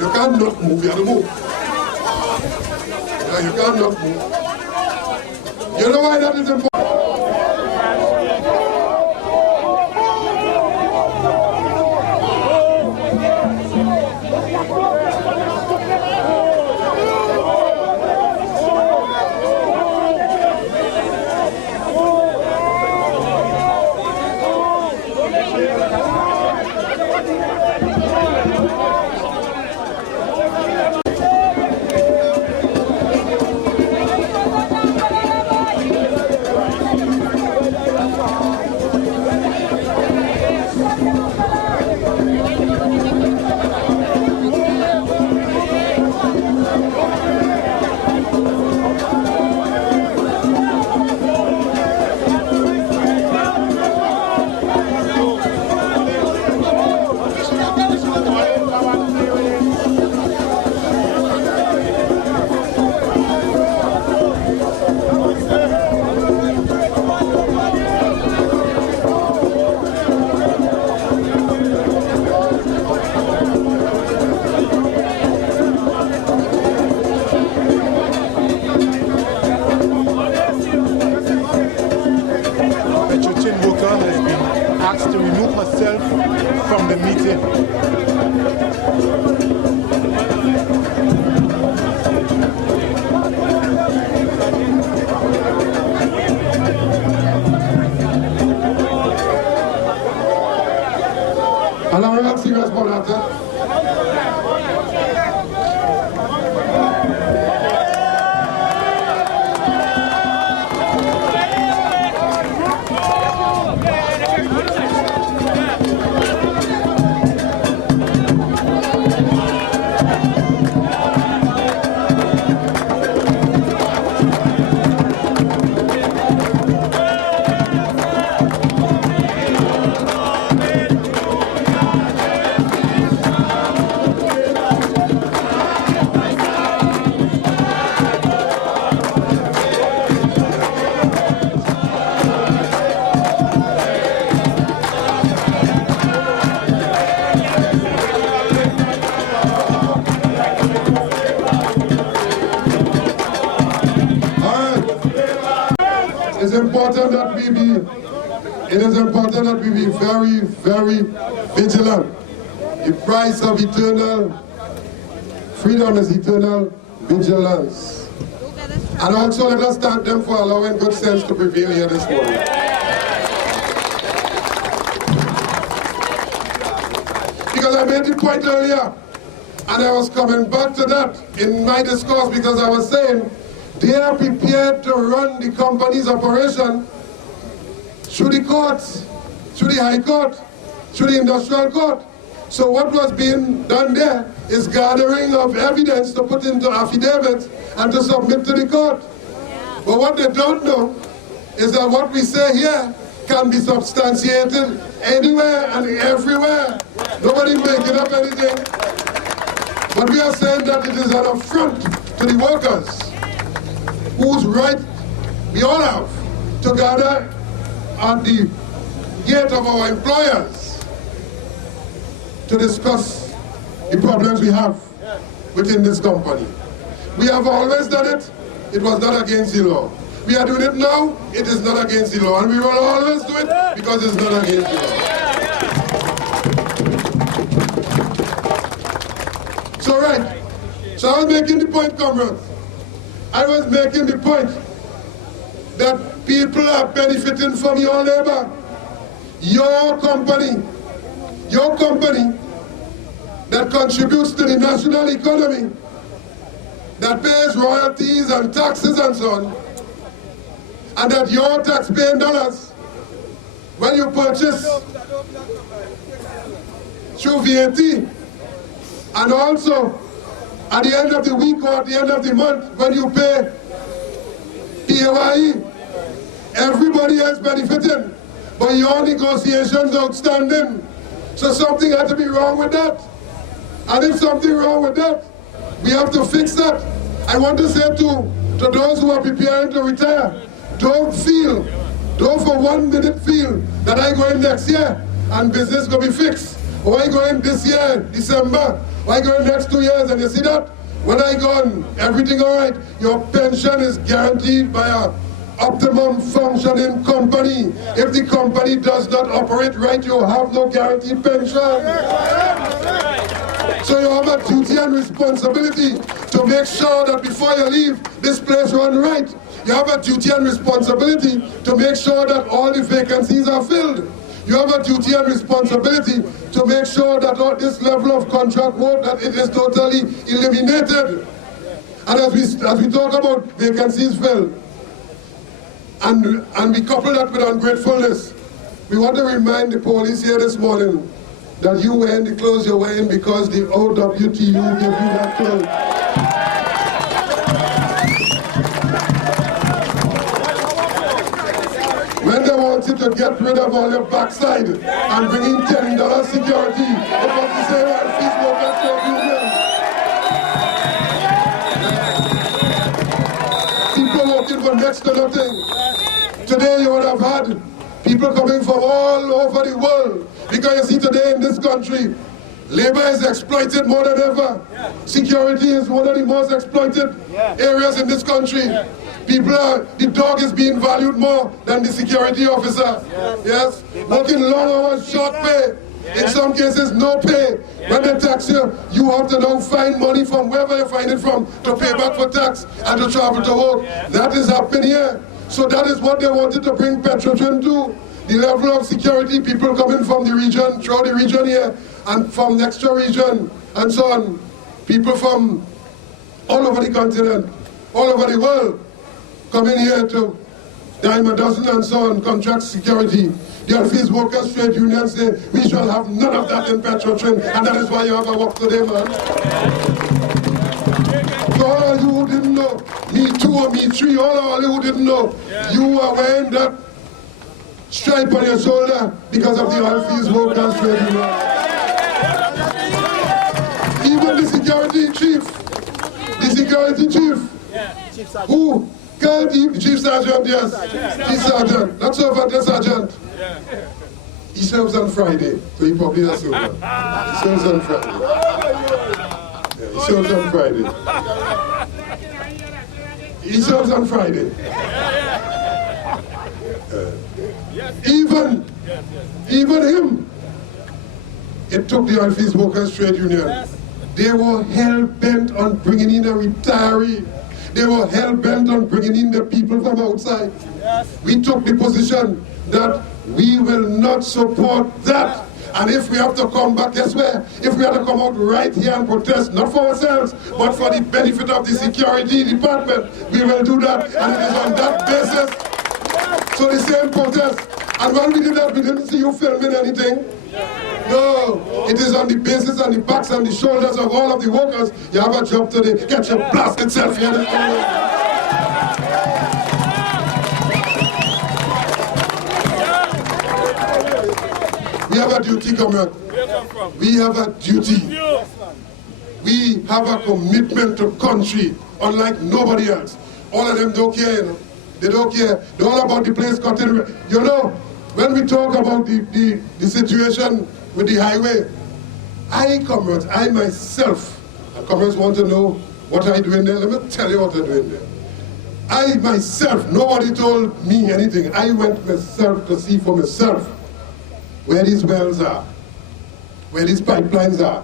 You cannot move, you have to move. Yeah, you cannot move. You know why that is important? asked to remove herself from the meeting. And I'm real serious about that. It is important that we be very, very vigilant. The price of eternal freedom is eternal vigilance. And also let us thank them for allowing good sense to prevail here this morning. Because I made the point earlier, and I was coming back to that in my discourse, because I was saying they are prepared to run the company's operation through the courts, through the High Court, through the Industrial Court. So what was being done there is gathering of evidence to put into affidavits and to submit to the court. But what they don't know is that what we say here can be substantiated anywhere and everywhere. Nobody making up anything. But we are saying that it is an affront to the workers, whose right we all have to gather at the gate of our employers to discuss the problems we have within this company. We have always done it. It was not against the law. We are doing it now. It is not against the law. And we will always do it because it's not against the law. So right. So I was making the point, comrades. I was making the point that people are benefiting from your labor. Your company that contributes to the national economy, that pays royalties and taxes and so on, and that your tax-paying dollars, when you purchase through VAT, and also at the end of the week or at the end of the month, when you pay PAYE, everybody else benefiting, but your negotiations outstanding. So something had to be wrong with that. And if something wrong with that, we have to fix that. I want to say to those who are preparing to retire, don't for 1 minute feel that I go in next year and business will be fixed. Or I go in this year, December, or I go in next 2 years, and you see that? When I go in, everything all right, your pension is guaranteed by a optimum functioning company. If the company does not operate right, you have no guaranteed pension. So you have a duty and responsibility to make sure that before you leave, this place run right. You have a duty and responsibility to make sure that all the vacancies are filled. You have a duty and responsibility to make sure that all this level of contract work, that it is totally eliminated. And as we talk about vacancies filled, and we couple that with ungratefulness, we want to remind the police here this morning that you were in the clothes you're wearing because the OWTU gave you that clothes. When they wanted to get rid of all your backside and bring in $10 security, it was the same fees workers for union. People working for next to nothing. Today you would have had people coming from all over the world, because you see today in this country, labor is exploited more than ever. Security is one of the most exploited areas in this country. The dog is being valued more than the security officer. Yes? Working long hours, short pay. In some cases, no pay. When they tax you, you have to now find money from wherever you find it from to pay back for tax and to travel to work. That is happening here. So that is what they wanted to bring Petrotrin to. The level of security, people coming from the region, throughout the region here, and from the extra region, and so on. People from all over the continent, all over the world, coming here to dime a dozen and so on, contract security. The office workers trade unions say we shall have none of that in Petrotrin, and that is why you have a walk today, man. So all of you who didn't know, me 2 or me 3, all of you who didn't know, you are wearing that stripe on your shoulder because of the office workers trade union. Even the security chief, who killed the chief sergeant, yes, chief sergeant, not so far, the sergeant. He serves on Friday, so he probably has over. He serves on Friday. Yeah, he serves on Friday. He serves on Friday. Even him, it took the Office Workers Trade Union. They were hell-bent on bringing in a retiree. They were hell-bent on bringing in the people from outside. We took the position that we will not support that. And if we have to come back, guess where? If we have to come out right here and protest, not for ourselves, but for the benefit of the security department, we will do that. And it is on that basis. So the same protest. And when we did that, we didn't see you filming anything. No, it is on the basis and the backs and the shoulders of all of the workers. You have a job today. Get your blasted self here this morning. We have a duty, comrade. We have a duty. We have a commitment to country, unlike nobody else. All of them don't care, you know. They don't care. They're all about the place cutting. You know, when we talk about the situation with the highway, comrades, I myself, comrades want to know what I do in there. Let me tell you what I do in there. I myself, nobody told me anything. I went myself to see for myself where these wells are, where these pipelines are,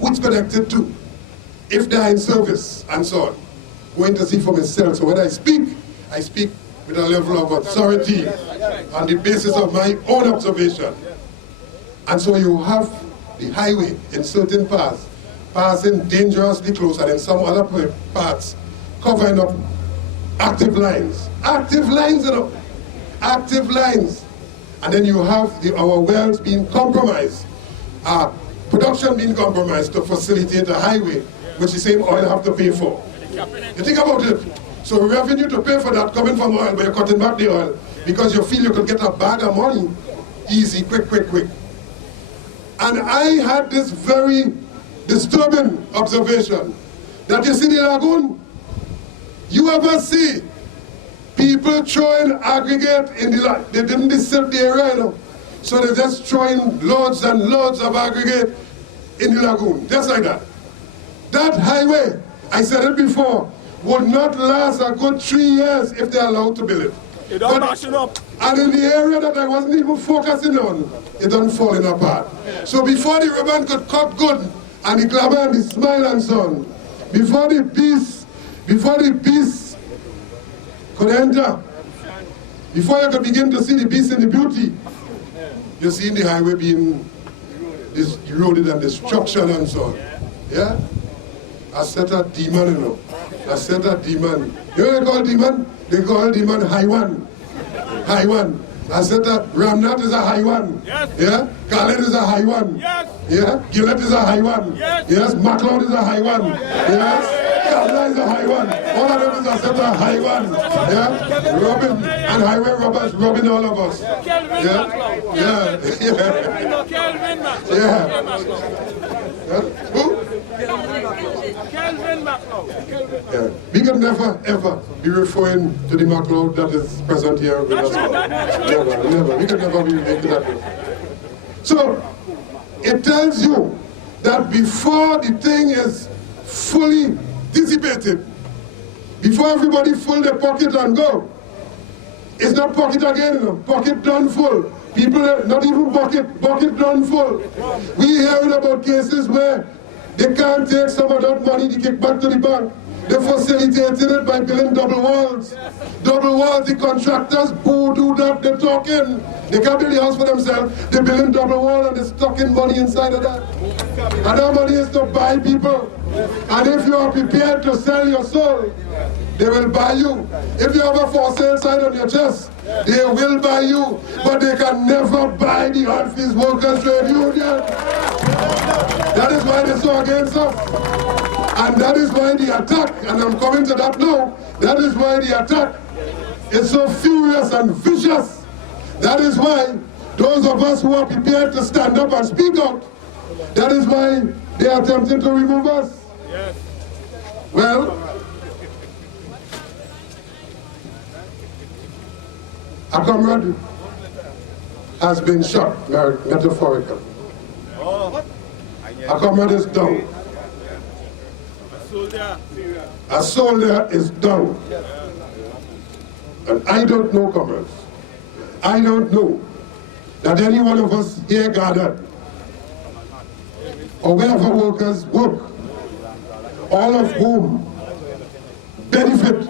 who's connected to, if they are in service, and so on. Going to see for myself. So when I speak with a level of authority on the basis of my own observation. And so you have the highway in certain parts, passing dangerously close, and in some other parts, covering up active lines. Active lines, you know. Active lines. And then you have our wells being compromised, production being compromised to facilitate a highway, which the same oil have to pay for. You think about it. So revenue to pay for that coming from oil, but you're cutting back the oil because you feel you could get a bag of money easy, quick. And I had this very disturbing observation that you see the lagoon, you ever see people throwing aggregate in the lagoon? They didn't silt the area, you know. So they're just throwing loads and loads of aggregate in the lagoon, just like that. That highway, I said it before, would not last a good 3 years if they're allowed to build it. It don't mash it up. And in the area that I wasn't even focusing on, it done falling apart. So before the ribbon could cut good, and the glamour and the smile and so on, before the peace could enter, before you could begin to see the peace and the beauty, you're seeing the highway being eroded and destruction and so on. Yeah? I set a demon, you know. I set a demon. You know what they call demon? They call demon high one. High one. I said that Ramnat is a high one. Yes. Yeah? Khaled is a high one. Yes. Yeah? Gillette is a high one. Yes. Yes. MacLeod is a high one. Yes. Kabla is a high one. All of them is a set a high one. Yeah? Robin and highway robbers robbing all of us. Kelvin yeah? Yeah. Kelvin MacLeod. Yeah. Who? Kelvin MacLeod. Yeah. We can never ever be referring to the MacLeod that is present here with us. Never. We can never be making that way. So it tells you that before the thing is fully dissipated, before everybody fill their pocket and go. It's not pocket again, you know. Pocket done full. People, not even bucket done full. We hearing about cases where they can't take some of that money to kick back to the bank. They facilitated it by building double walls. Double walls, the contractors who do that, they're talking. They can't build the house for themselves. They're building double wall and they're stucking money inside of that. And that money is to buy people. And if you are prepared to sell your soul, they will buy you. If you have a for sale sign on your chest, they will buy you. But they can never buy the Hard-Fees Workers Trade Union. That is why they're so against us. And that is why the attack, and I'm coming to that now, that is why the attack is so furious and vicious. That is why those of us who are prepared to stand up and speak out, that is why they are attempting to remove us. Yes. Well, a comrade has been shot, metaphorically. A comrade is down. A soldier is down. And I don't know, comrades, I don't know that any one of us here gathered, or wherever workers work, all of whom benefit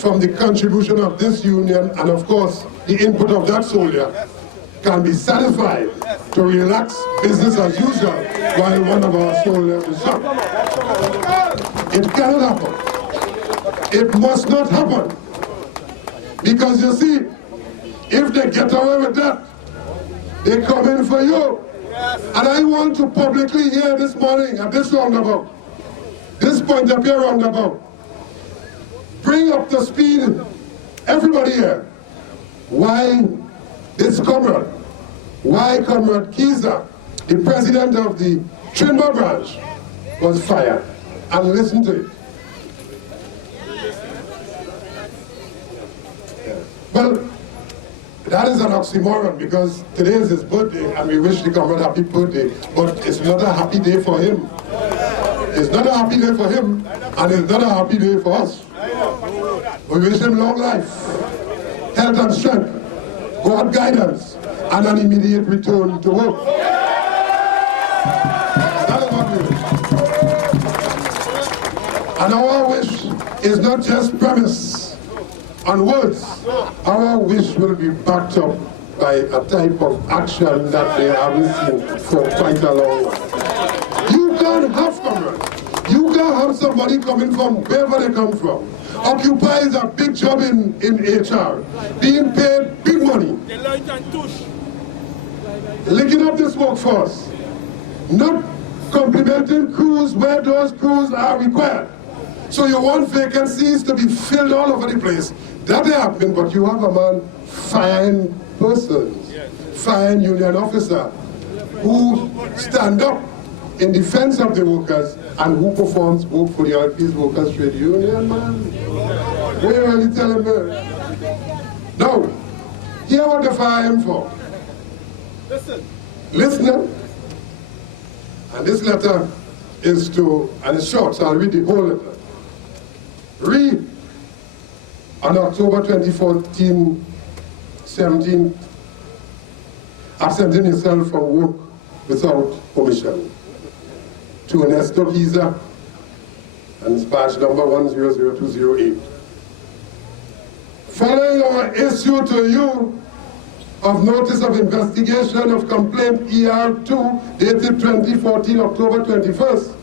from the contribution of this union and of course the input of that soldier, can be satisfied to relax business as usual while one of our soldiers is shot. It cannot happen. It must not happen. Because you see, if they get away with that, they come in for you. And I want to publicly hear this morning at this roundabout, this point up here roundabout, bring up to speed everybody here why this comrade, why Comrade Kesar, the president of the Trinmar Branch, was fired. And listen to it. Well, that is an oxymoron because today is his birthday and we wish the comrade happy birthday, but it's not a happy day for him. It's not a happy day for him and it's not a happy day for us. We wish him long life, health and strength, God guidance, and an immediate return to work. That is what we wish. And our wish is not just premise on words. Our wish will be backed up by a type of action that they haven't seen for quite a long while. You can't have comrades. You can't have somebody coming from wherever they come from, occupies a big job in HR, being paid big money, linking up this workforce, not complementing crews where those crews are required. So you want vacancies to be filled all over the place. That happened, but you have a man firing persons, firing union officer who stand up in defense of the workers and who performs work for the Hard-Fees Workers Trade Union, man. What are you really telling me? Now, hear what they fire him for. Listen. And this letter is to, and it's short, so I'll read the whole letter. Read on October 2014, 17, absenting yourself from work without permission. To Ernesto Kesar, and it's badge number 100208. Following our issue to you of notice of investigation of complaint ER2 dated 2014 October 21st,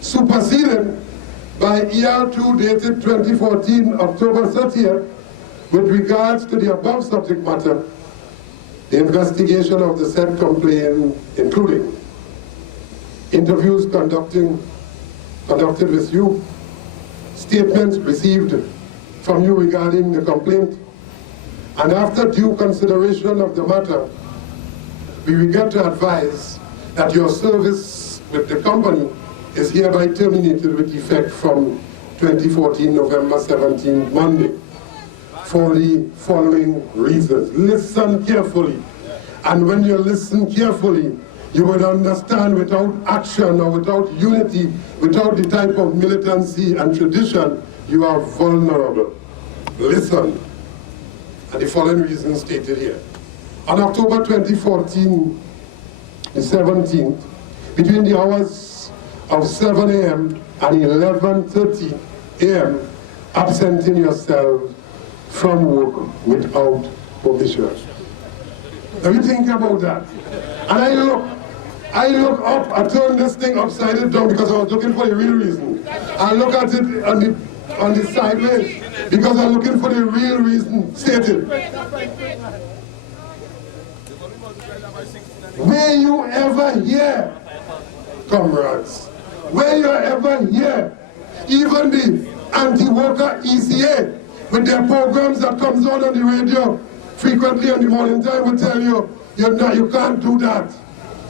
superseded by ER2 dated 2014 October 30th, with regards to the above subject matter, the investigation of the said complaint, including interviews conducted with you, statements received from you regarding the complaint, and after due consideration of the matter, we regret to advise that your service with the company is hereby terminated with effect from 2014 November 17, Monday, for the following reasons. Listen carefully, and when you listen carefully, you would understand without action or without unity, without the type of militancy and tradition you are vulnerable. Listen. And the following reasons stated here. On October 2014, the 17th, between the hours of 7 a.m. and 11:30 a.m., absenting yourself from work without permission. Now you think about that. And I look up, I turn this thing upside down because I was looking for the real reason. I look at it on the sideways because I'm looking for the real reason stated. Were you ever here, comrades? Were you ever here? Even the anti-worker ECA, with their programs that comes on the radio frequently in the morning time, will tell you, you can't do that.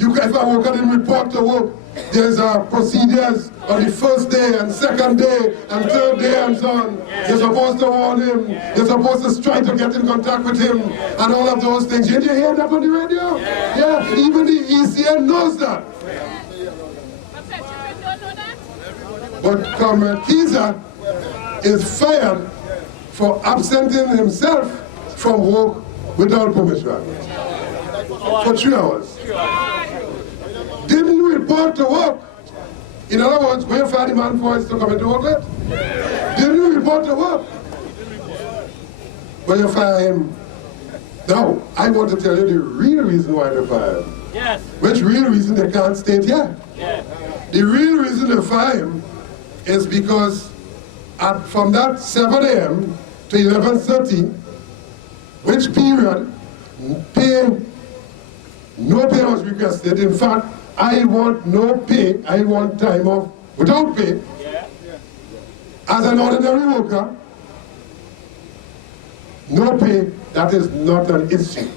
If a worker didn't report to work, there's procedures on the first day and second day and third day and so on. You're supposed to warn him. You're supposed to try to get in contact with him and all of those things. Did you hear that on the radio? Yeah, even the ECN knows that. But Comrade Kiza is fired for absenting himself from work without permission for 3 hours. Didn't report to work. In other words, where you fire the man for is to come into work late? Didn't report to work. When you fire him. Now, I want to tell you the real reason why they fire him. Yes. Which real reason they can't state here. Yeah. The real reason they fire him is because from that 7 a.m. to 11:30, which period no pay was requested. In fact, I want no pay, I want time off without pay. Yeah. As an ordinary worker, no pay, that is not an issue.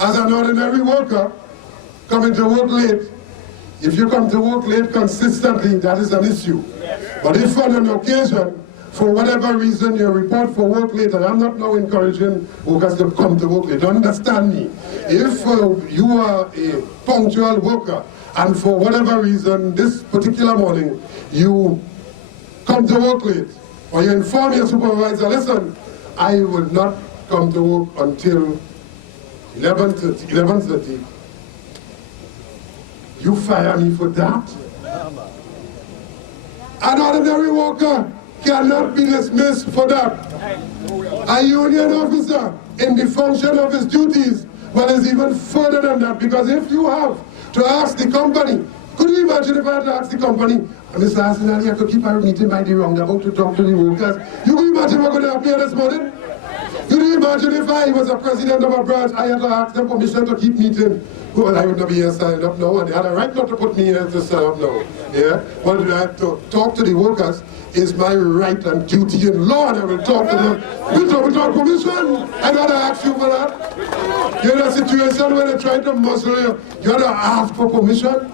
As an ordinary worker, coming to work late, if you come to work late consistently, that is an issue. But if on an occasion, for whatever reason you report for work late, and I'm not now encouraging workers to come to work late, understand me. If you are a punctual worker, and for whatever reason, this particular morning, you come to work late, or you inform your supervisor, listen, I will not come to work until 11:30, you fire me for that? An ordinary worker cannot be dismissed for that. A union officer in the function of his duties, well, is even further than that, because if you have to ask the company, could you imagine if I had to ask the company, Mr. Arsenal, you have to keep our meeting by the roundabout to talk to the workers. You can imagine what's going to happen here this morning? Could you imagine if I was a president of a branch, I had to ask them permission to keep meeting? Well, I would not be here signing up now, and they had a right not to put me here to sign up now. Yeah? But to talk to the workers is my right and duty in law, and I will talk to them without permission. I gotta ask you for that. You're in a situation where they're trying to muscle you, you gotta ask for permission.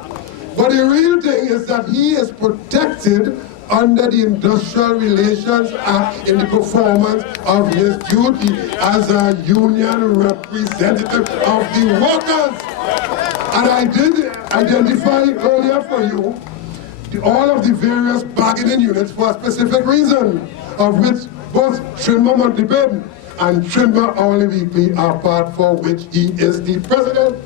But the real thing is that he is protected under the Industrial Relations Act in the performance of his duty as a union representative of the workers. And I did identify earlier for you all of the various bargaining units for a specific reason, of which both Trinmar Monthly Bid and Trinmar Hourly Weekly are part, for which he is the president.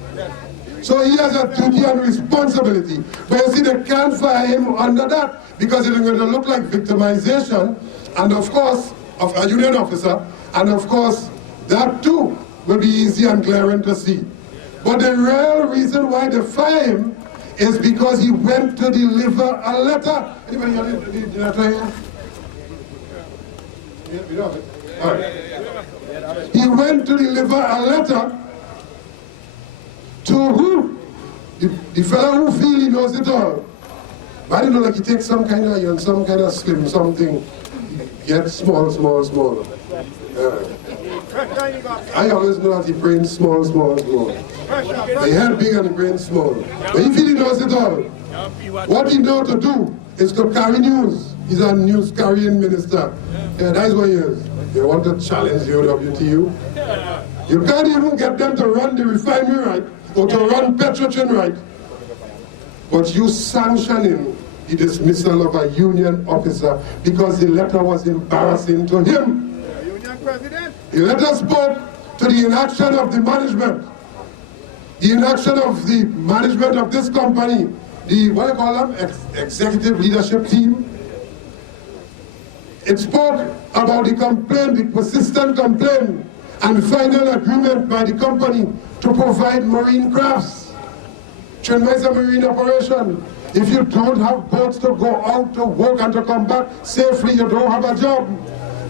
So he has a duty and responsibility. But you see, they can't fire him under that, because it's going to look like victimization, and of course, of a union officer, and of course, that too will be easy and glaring to see. But the real reason why they fire him is because he went to deliver a letter. Anybody got the letter here? Yeah, we know it. All right. He went to deliver a letter to who? The fellow who feel he knows it all. But I don't know, like he takes some kind of slim something, get small. I always know that the brain small. The head big and the brain small. But he feel he knows it all. What he knows to do is to carry news. He's a news carrying minister. Yeah, that's what he is. They want to challenge the OWTU. You can't even get them to run the refinery right, or to run Petrotrin right. But you sanctioning the dismissal of a union officer because the letter was embarrassing to him. Union president? The letter spoke to the inaction of the management. The inaction of the management of this company, the, what do you call them, executive leadership team. It spoke about the complaint, the persistent complaint, and final agreement by the company to provide marine crafts. Trinmar is a marine operation. If you don't have boats to go out to work and to come back safely, you don't have a job.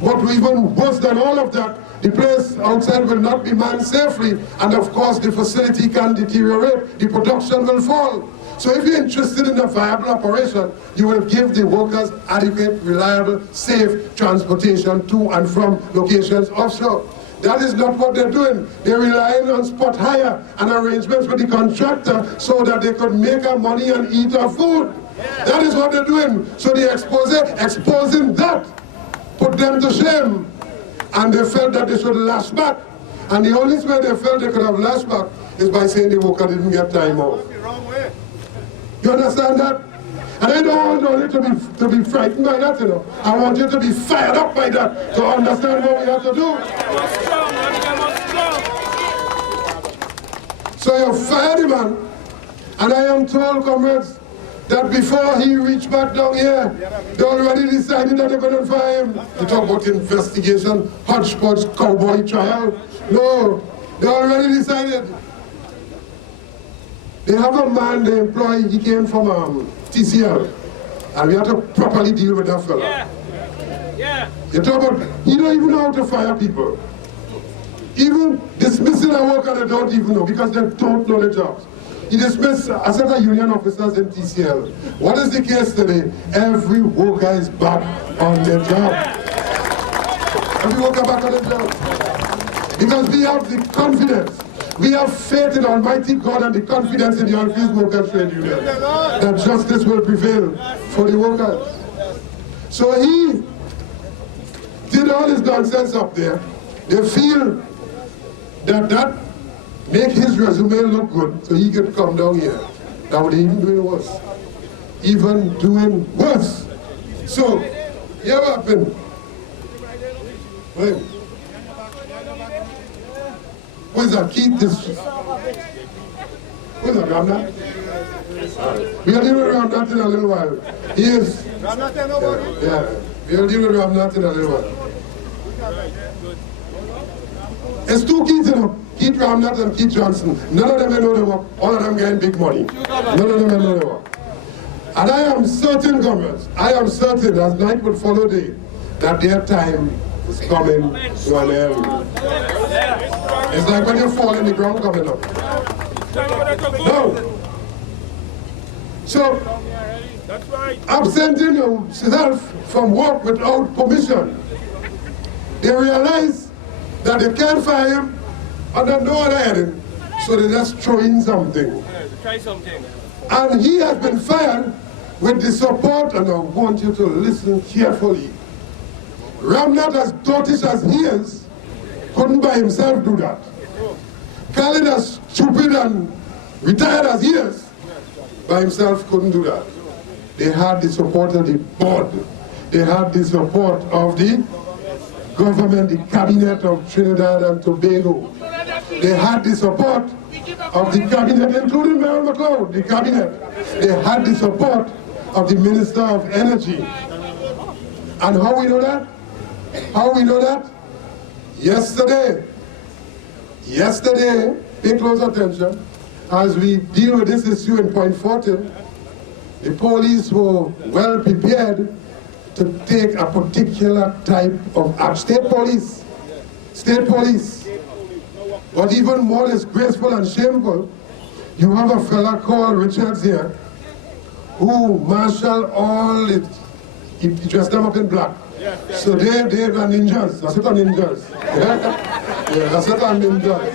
But even worse than all of that, the place outside will not be manned safely, and of course the facility can deteriorate, the production will fall. So if you're interested in a viable operation, you will give the workers adequate, reliable, safe transportation to and from locations offshore. That is not what they're doing. They're relying on spot hire and arrangements with the contractor so that they could make our money and eat our food. That is what they're doing. So the exposing that put them to shame. And they felt that they should lash back. And the only way they felt they could have lashed back is by saying the worker didn't get time off. You understand that? And I don't want you to be frightened by that, you know. I want you to be fired up by that, to understand what we have to do. So you fire the man, and I am told, comrades, that before he reached back down here, they already decided that they're going to fire him. You talk about investigation, hodgepodge, cowboy trial. No, they already decided. They have a man they employ, he came from TCL, and we have to properly deal with that fella. Yeah. You talk about, he don't even know how to fire people. Even dismissing a worker they don't even know because they don't know the jobs. He dismissed a set of union officers in TCL. What is the case today? Every worker is back on their job. Every worker back on their job. Because we have the confidence. We have faith in Almighty God and the confidence in the Unfused Workers Trade Union that justice will prevail for the workers. So he did all this nonsense up there. They feel that make his resume look good so he could come down here. Now they're even doing worse. Even doing worse. So, here what happened? Wait. Who is that? Keith this. Who is that, Ramnat? We'll deal with Ramnat in a little while. He is. Ramnat and nobody? Yeah. We'll deal with Ramnat in a little while. It's two Keiths, you know. Keith Ramnat and Keith Johnson. None of them know the work. All of them getting big money. None of them know the work. And I am certain, comrades, I am certain as night will follow day, that their time is coming to an end. It's like when you fall in the ground coming up. No. So, absenting yourself from work without permission, they realize that they can't fire him under no other heading, so they just throw in something. Try something. And he has been fired with the support, and I want you to listen carefully. Ramnat, as dotish as he is, couldn't by himself do that. Khalid, as stupid and retired as he is, by himself couldn't do that. They had the support of the board. They had the support of the government, the cabinet of Trinidad and Tobago. They had the support of the cabinet, including Mayor McLeod, the cabinet. They had the support of the Minister of Energy. And how we know that? How we know that? Yesterday, pay close attention, as we deal with this issue in Point 14, the police were well prepared to take a particular type of action. State police. But even more disgraceful and shameful, you have a fella called Richards here, who marshaled all it. He dressed them up in black. So they are ninjas. I said ninjas. Yeah, I said ninjas.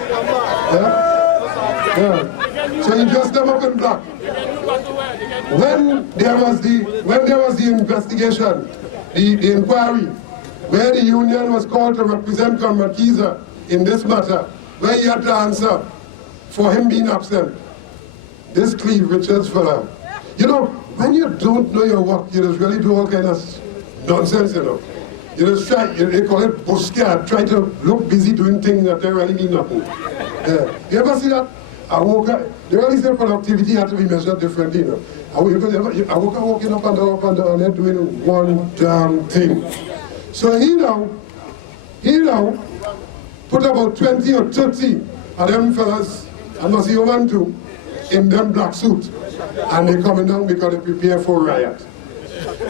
Yeah. So he dressed them up in black. When there was the investigation, the inquiry, where the union was called to represent Comrade Kesar in this matter, where he had to answer for him being absent, this Cleve Richards fella. You know, when you don't know your work, you just really do all kind of nonsense, you know. You just try, they call it buscade, try to look busy doing things that they really mean nothing. Yeah. You ever see that? A worker, they always say productivity had to be measured differently, you know. A worker walking up and down, and they're doing one damn thing. So he now put about 20 or 30 of them fellas, and must see one too, in them black suit. And they coming down because they prepare for riot.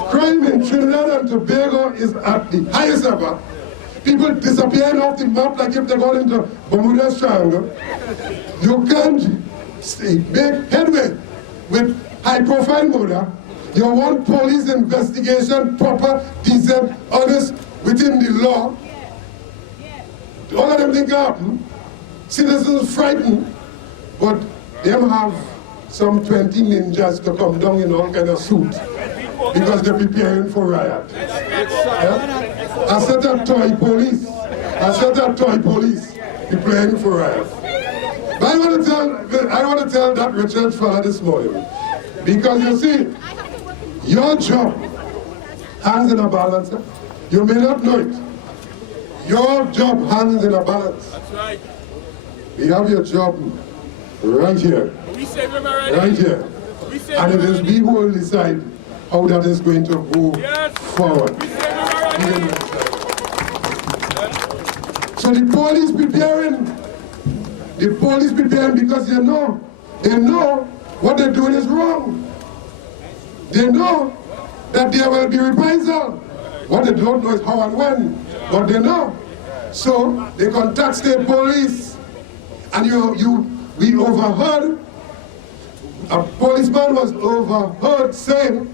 Crime in Trinidad and Tobago is at the highest ever. People disappearing off the map like if they got into Bermuda Triangle. You can't make headway with high-profile murder. You want police investigation, proper, decent, honest, within the law. All of them think happen. Citizens frightened, but them have some 20 ninjas to come down in all kind of suits because they're preparing for riot. Yeah? I set up toy police. Preparing for riot. But I want to tell that Richard fella this morning, because you see, your job hangs in a balance. You may not know it. Your job hangs in a balance. That's right. We have your job right here. Right here. And it is we who will decide how that is going to go forward. So the police preparing because they know what they're doing is wrong. They know that there will be reprisal. What they don't know is how and when, but they know. So they contact state police, and we overheard, a policeman was overheard saying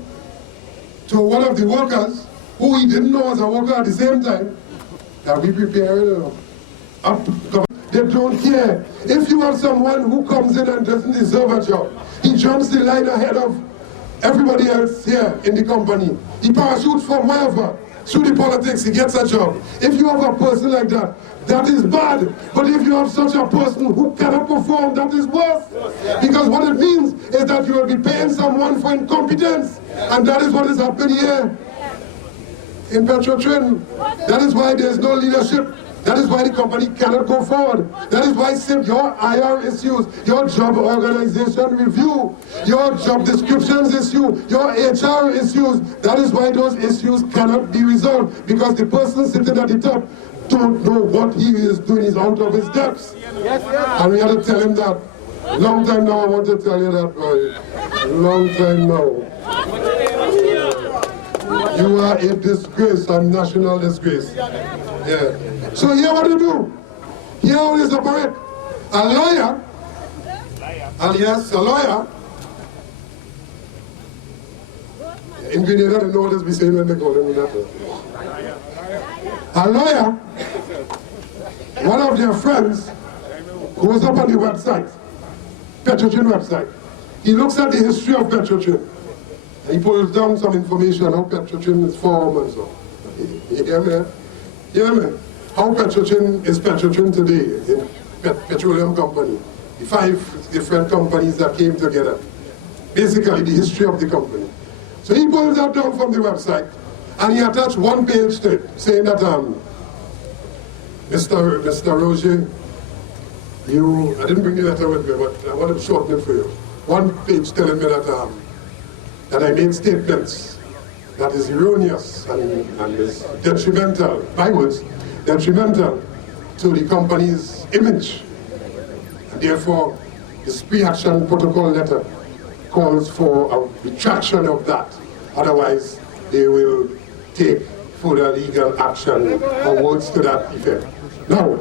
to one of the workers, who he didn't know was a worker at the same time, that we prepare up. They don't care. If you have someone who comes in and doesn't deserve a job, he jumps the line ahead of everybody else here in the company. He parachutes from wherever. Through the politics, he gets a job. If you have a person like that, that is bad. But if you have such a person who cannot perform, that is worse. Because what it means is that you will be paying someone for incompetence. And that is what is happening here in Petrotrin. That is why there is no leadership. That is why the company cannot go forward. That is why your IR issues, your job organization review, your job descriptions issue, your HR issues, that is why those issues cannot be resolved, because the person sitting at the top don't know what he is doing. He's out of his depths. And we have to tell him that. Long time now I want to tell you that, boy. Long time now. You are a disgrace, a national disgrace. Yeah. So here what to do? Here how this operate. A lawyer, alias a lawyer, in Grenada they know what this be saying when they call him that. A lawyer, one of their friends, goes up on the website, Petrotrin website. He looks at the history of Petrotrin. He pulls down some information how Petrotrin is formed and so. You get me? You hear me? How Petrotrin is Petrotrin today, in petroleum company. The 5 different companies that came together. Basically the history of the company. So he pulls that down from the website and he attached one page to it, saying that Mr. Roger, I didn't bring the letter with me, but I want to shorten it for you. One page telling me that I made statements that is erroneous and is detrimental, my words, detrimental to the company's image. And therefore, this pre-action protocol letter calls for a retraction of that. Otherwise, they will take further legal action or words to that effect. Now,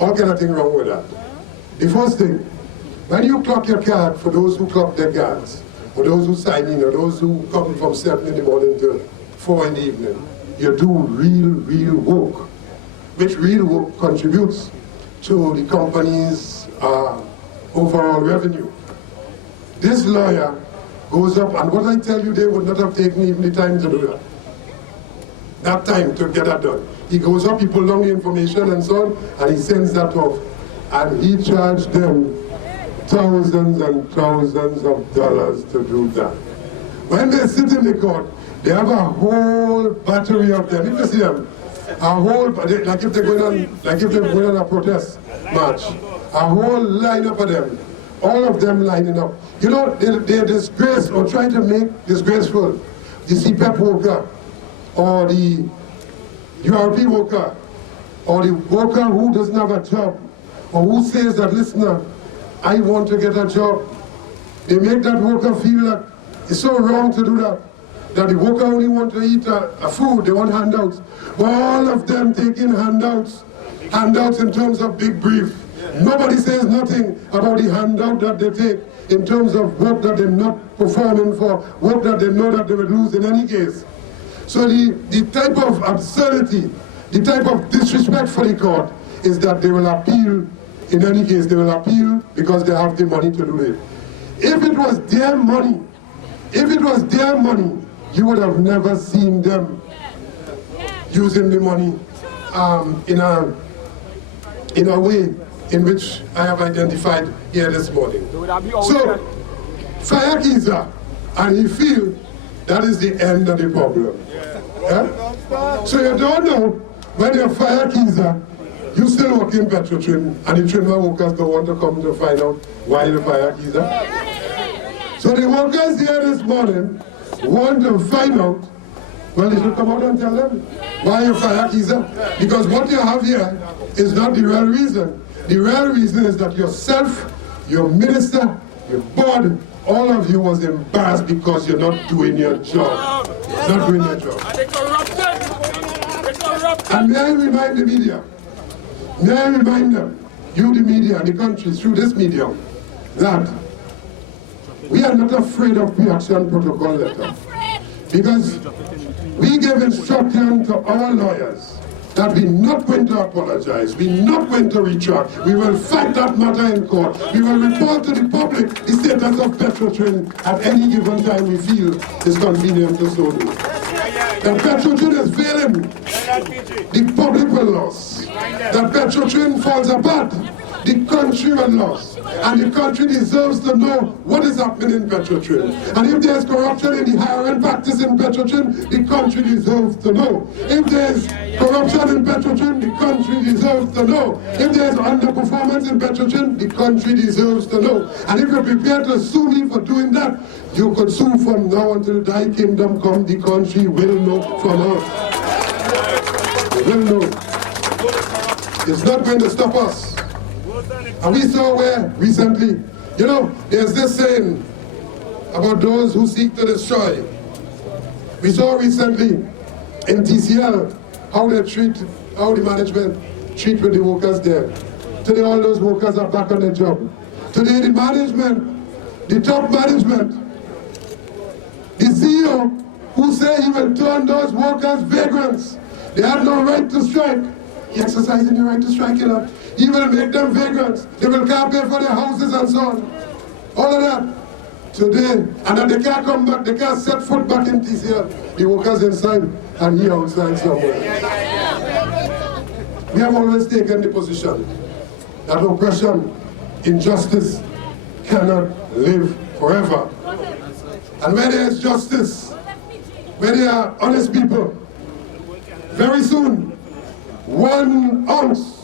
all kind of thing wrong with that. The first thing, when you clock your card, for those who clock their cards, or those who sign in, or those who come from 7 in the morning to 4 in the evening, you do real work, which real work contributes to the company's overall revenue. This lawyer goes up, and what I tell you, they would not have taken even the time to do that. That time to get that done. He goes up, he pulls down the information and so on, and he sends that off. And he charged them thousands and thousands of dollars to do that. When they sit in the court, they have a whole battery of them. If you see them, a whole, like if they're going on a protest march, a whole lineup of them, all of them lining up. You know, they're disgraced or trying to make disgraceful the CPEP worker or the URP worker or the worker who doesn't have a job or who says that, listen, I want to get a job. They make that worker feel like it's so wrong to do that. That the worker only want to eat a food, they want handouts. But all of them taking handouts in terms of big brief. Nobody says nothing about the handout that they take in terms of work that they're not performing for, work that they know that they will lose in any case. So the type of absurdity, the type of disrespect for the court is that they will appeal in any case. They will appeal because they have the money to do it. If it was their money, you would have never seen them using the money in a way in which I have identified here this morning. So, fire Keza, and he feels that is the end of the problem. Yeah? So you don't know when you fire Keza, you still work in Petrotrin, and the Trinmar workers don't want to come to find out why you fire Keza. So the workers here this morning want to find out, well, they should come out and tell them why you fire Keza. Because what you have here is not the real reason. The real reason is that yourself, your minister, your board, all of you was embarrassed because you're not doing your job. Not doing your job. And may I remind the media, may I remind them, you the media and the country through this medium, that we are not afraid of pre-action protocol letter. Because we gave instruction to our lawyers that we're not going to apologize, we're not going to retract, we will fight that matter in court, we will report to the public the status of Petrotrin at any given time we feel is convenient to so do. That Petrotrin is failing, the public will lose. That Petrotrin falls apart, the country will lose. And the country deserves to know what is happening in Petrotrin. And if there's corruption in the hiring practice in Petrotrin, the country deserves to know. If there's corruption in Petrotrin, the country deserves to know. If there's underperformance in Petrotrin, the country deserves to know. And if you're prepared to sue me for doing that, you could sue from now until thy kingdom come, the country will know from us. They will know. It's not going to stop us. And we saw where recently, you know, there's this saying about those who seek to destroy. We saw recently in TCL how the management treat with the workers there. Today all those workers are back on their job. Today the management, the top management, the CEO who say he will turn those workers vagrants. They have no right to strike. He exercising the right to strike, you know. He will make them vagrants. They will can't pay for their houses and so on. All of that. Today, and then they can't come back, they can't set foot back in TCL. The workers inside and he outside somewhere. We have always taken the position that oppression, injustice cannot live forever. And where there is justice, where there are honest people, very soon, 1 ounce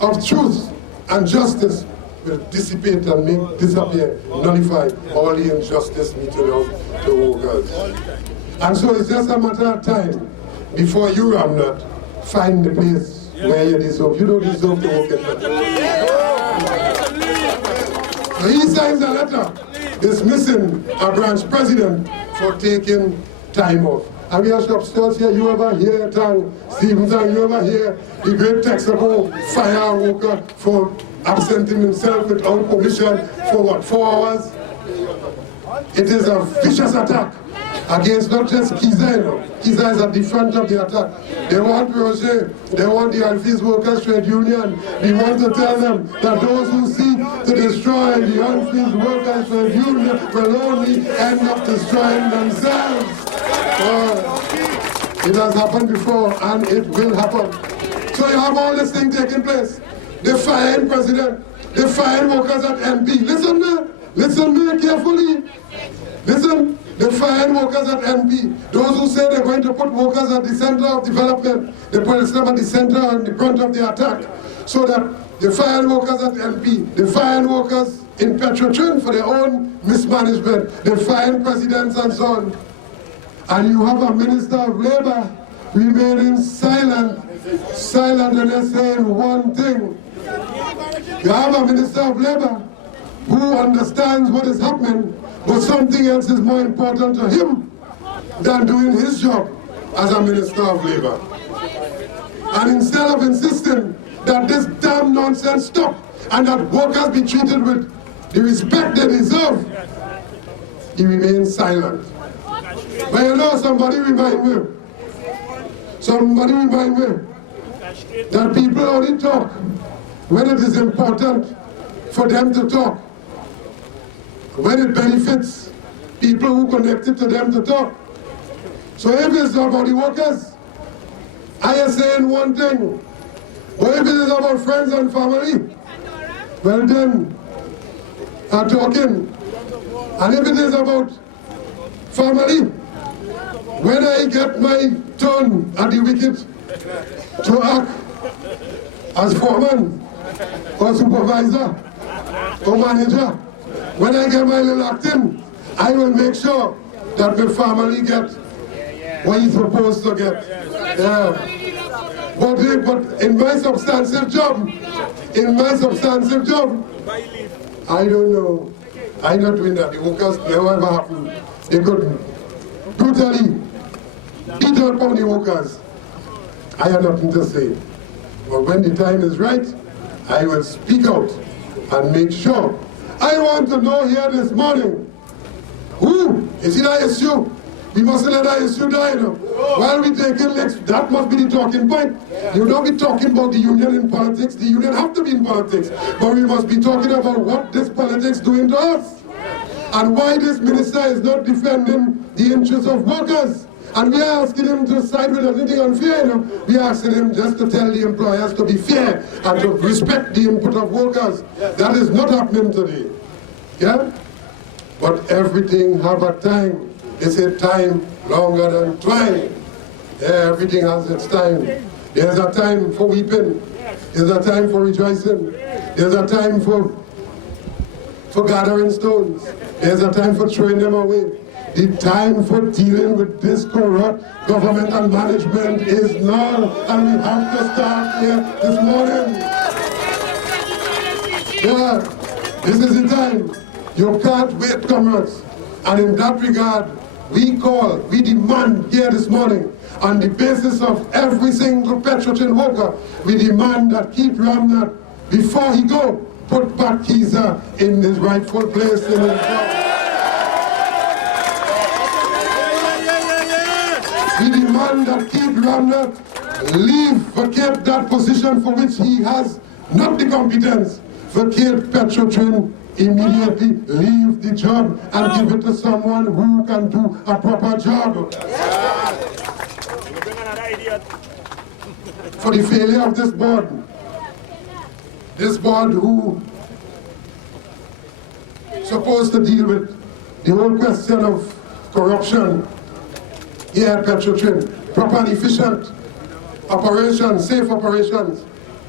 of truth and justice will dissipate and make disappear, nullify all the injustice meted out to workers. And so it's just a matter of time before you, Ramnat, find the place where you deserve. You don't deserve to work in that. So he signs a letter dismissing a branch president for taking time off. And we have upstairs here, you ever hear Stephen Tang, you ever hear the great Texaco fire worker for absenting himself without permission for what, 4 hours? It is a vicious attack against not just Keza, you know. Keza is at the front of the attack. They want Roger, they want the Alphys Workers Trade Union. We want to tell them that those who seek to destroy the Alphys Workers Trade Union will only end up destroying themselves. It has happened before and it will happen. So you have all this thing taking place. They fire the president they fire workers at NP. Listen me carefully. Listen, they fire workers at NP. Those who say they're going to put workers at the center of development, they put them at the center and the front of the attack. So that they fire workers at NP, they fire workers in Petrotrin for their own mismanagement, they fire presidents and so on. And you have a Minister of Labor remaining silent and they're saying one thing. You have a Minister of Labor who understands what is happening, but something else is more important to him than doing his job as a Minister of Labor. And instead of insisting that this damn nonsense stop and that workers be treated with the respect they deserve, he remains silent. But you know, somebody remind me that people only talk when it is important for them to talk, when it benefits people who connected to them to talk. So if it's about the workers, I am saying one thing. But if it is about friends and family, well then, I'm talking. And if it is about family, when I get my turn at the wicket to act as foreman or supervisor or manager, when I get my little acting, I will make sure that my family get what he's supposed to get. Yeah. But in my substantive job, I don't know. I'm not doing that. The workers never ever happened. They could brutally beat up on the workers. I have nothing to say. But when the time is right, I will speak out and make sure. I want to know here this morning, who is it ISU? We mustn't let ISU die now. While we taking licks, that must be the talking point. You don't be talking about the union in politics. The union have to be in politics. But we must be talking about what this politics doing to us. And why this minister is not defending the interests of workers. And we are asking him to side with anything unfair. You know? We are asking him just to tell the employers to be fair and to respect the input of workers. That is not happening today. Yeah? But everything have a time. They say time longer than twine. Yeah, everything has its time. There's a time for weeping. There's a time for rejoicing. There's a time for gathering stones. There's a time for throwing them away. The time for dealing with this corrupt government and management is now, and we have to start here this morning. Yeah, this is the time. You can't wait, comrades. And in that regard, we demand here this morning, on the basis of every single Petrotrin worker, we demand that Keith Ramnath, before he go, put back Kesar in his rightful place in his job. We demand that Keith Ramnath vacate that position for which he has not the competence. Vacate Petrotrin immediately, leave the job and give it to someone who can do a proper job. For the failure of this board who supposed to deal with the whole question of corruption here at Petrotrin, proper and efficient operations, safe operations,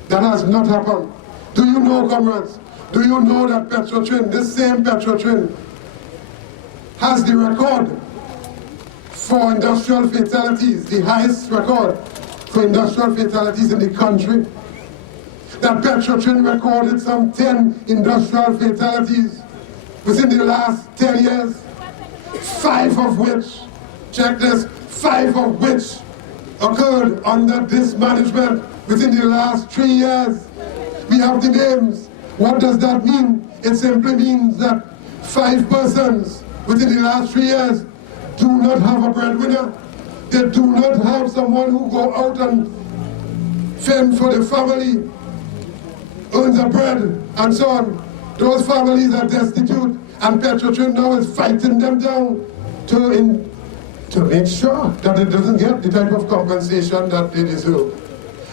that has not happened. Do you know, comrades? Do you know that Petrotrin, this same Petrotrin, has the record for industrial fatalities, the highest record for industrial fatalities in the country? That Petrotrin recorded some 10 industrial fatalities within the last 10 years, 5 of which, check this, 5 of which occurred under this management within the last 3 years. We have the names. What does that mean? It simply means that 5 persons within the last 3 years do not have a breadwinner. They do not have someone who go out and fend for the family, earns a bread, and so on. Those families are destitute, and Petrotrin now is fighting them down to make sure that it doesn't get the type of compensation that they deserve.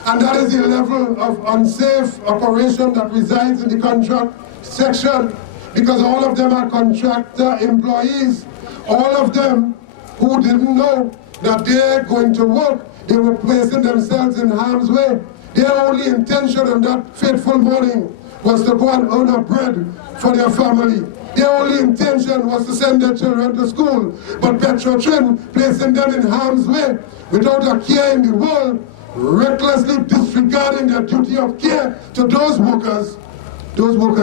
And that is the level of unsafe operation that resides in the contract section, because all of them are contractor employees. All of them who didn't know that they're going to work, they were placing themselves in harm's way. Their only intention on that fateful morning was to go and earn a bread for their family. Their only intention was to send their children to school. But Petro-Trin, placing them in harm's way without a care in the world, recklessly disregarding their duty of care to those workers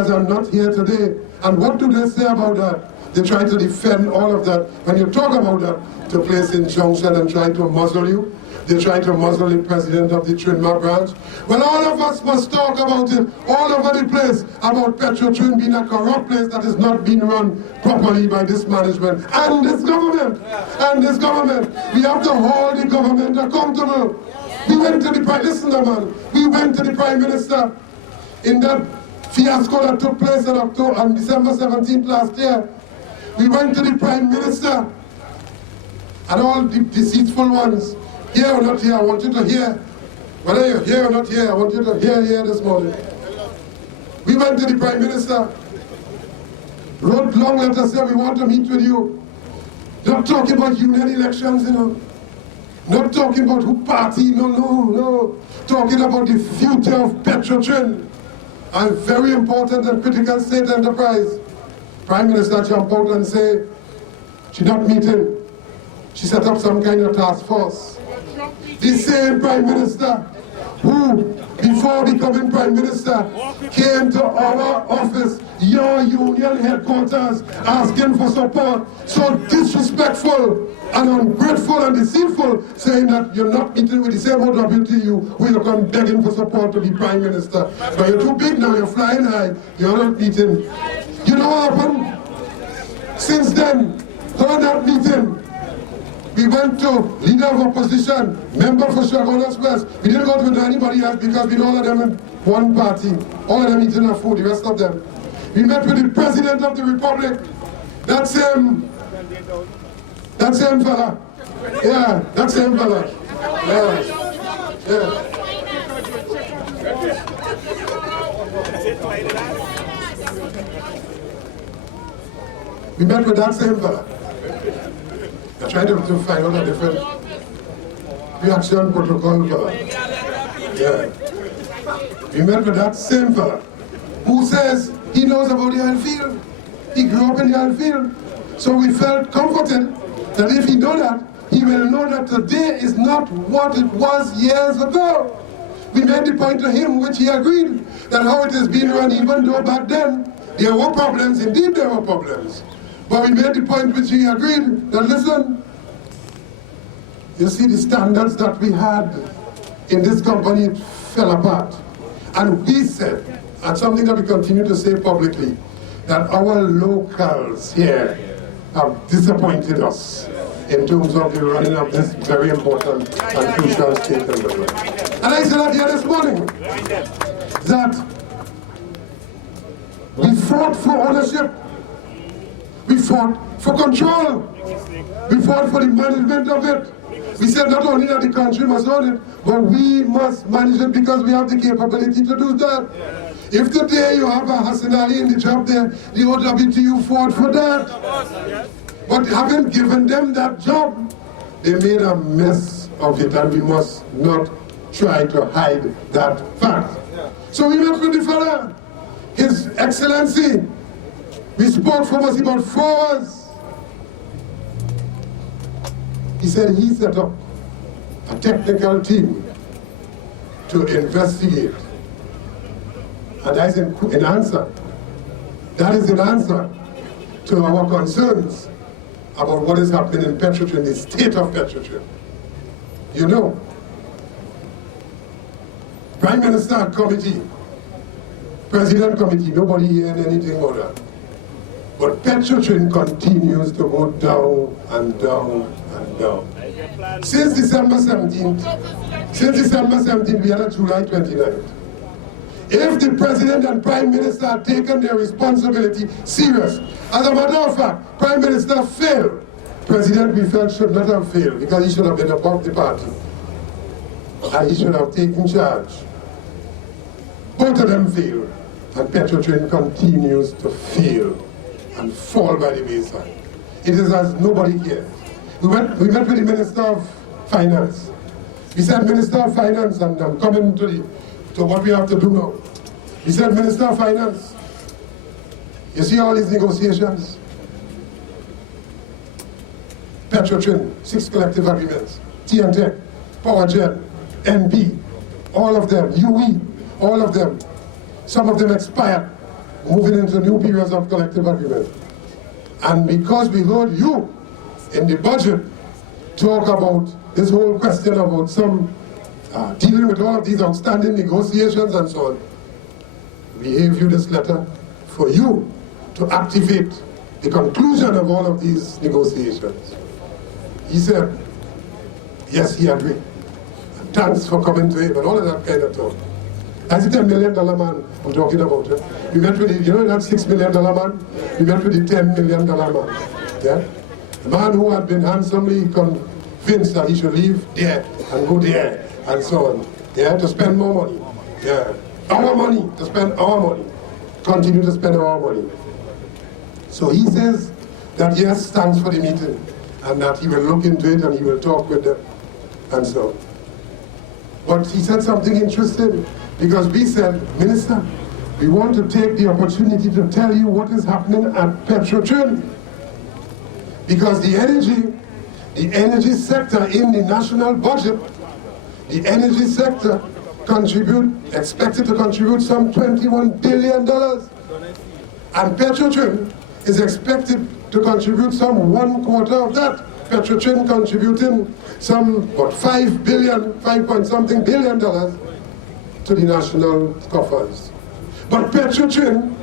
are not here today. And what do they say about that? They try to defend all of that. When you talk about that, to place injunction and try to muzzle you, they try to muzzle the president of the Trinmar Branch. Well, all of us must talk about it all over the place, about Petro-Trin being a corrupt place that is not being run properly by this management and this government. And this government. We have to hold the government accountable. We went to the Prime Minister in that fiasco that took place on December 17th last year. We went to the Prime Minister and all the deceitful ones. Here or not here, I want you to hear. Whether you're here or not here, I want you to hear this morning. We went to the Prime Minister, wrote long letters, said we want to meet with you. Not talking about union elections, Not talking about who party, no. Talking about the future of Petro-Trin, a very important and critical state enterprise. Prime Minister jump out and say, she's not meeting. She set up some kind of task force. The same Prime Minister who, before becoming Prime Minister, came to our office, your union headquarters, asking for support. So disrespectful and ungrateful and deceitful, saying that you're not meeting with the same OWTU who you're come begging for support to be Prime Minister. But you're too big now, you're flying high, you're not meeting. You know what happened? Since then, for that meeting, we went to leader of opposition, member for Chaguanas West. We didn't go to anybody else because we all of them in one party. All of them eating our food, the rest of them. We met with the President of the Republic, that same fella. Yeah, that same fella. Yeah. We met with that same fella. I tried to find out a different reaction protocol fella. Yeah. We met with that same fella who says he knows about the oil field. He grew up in the oil field. So we felt comforted that if he knows that, he will know that today is not what it was years ago. We made the point to him, which he agreed, that how it is being run, even though back then there were problems, indeed there were problems. But we made the point which he agreed, that listen, you see the standards that we had in this company fell apart. And we said, and something that we continue to say publicly, that our locals here have disappointed us in terms of the running of this very important and crucial state enterprise. And I said that here this morning, that we fought for ownership, we fought for control, we fought for the management of it. We said not only that the country must own it, but we must manage it because we have the capability to do that. If today you have a Hassan Ali in the job there, the OWTU fought for that. But having given them that job, they made a mess of it, and we must not try to hide that fact. So we met with the fella, His Excellency. We spoke for almost about 4 hours. He said he set up a technical team to investigate. And that is an answer. That is an answer to our concerns about what is happening in Petro-Trin, the state of Petro-Trin. You know, Prime Minister Committee, President Committee, nobody hearing anything about that. But Petro-Trin continues to go down and down and down. Since December 17th, we had a July 29th. If the President and Prime Minister had taken their responsibility serious, as a matter of fact, Prime Minister failed. President, we felt, should not have failed because he should have been above the party. and he should have taken charge. Both of them failed, and Petrotrin continues to fail and fall by the wayside. It is as nobody cares. We met with the Minister of Finance. We said, Minister of Finance, and I'm coming to what we have to do now. We said, Minister of Finance, you see all these negotiations? Petrotrin, 6 collective agreements, TNT, PowerGen, NP, all of them, UE, all of them. Some of them expired, moving into new periods of collective agreement. And because we heard you in the budget talk about this whole question about some dealing with all of these outstanding negotiations and so on, we gave you this letter for you to activate the conclusion of all of these negotiations. He said, yes, he agreed. And thanks for coming to him and all of that kind of talk. That's the $10 million man I'm talking about. We met with the, you know that $6 million man? We met with the $10 million man. Yeah? The man who had been handsomely convinced that he should leave there and go there and so on. Yeah, to spend more money. Yeah. Our money, to spend our money. Continue to spend our money. So he says that yes, thanks for the meeting, and that he will look into it and he will talk with them and so on. But he said something interesting, because we said, Minister, we want to take the opportunity to tell you what is happening at Petrotrin. Because the energy sector in the national budget, the energy sector expected to contribute some $21 billion. And Petrotrin is expected to contribute some 1/4 of that. Petrotrin contributing some, what, $5 point something billion to the national coffers. But Petrotrin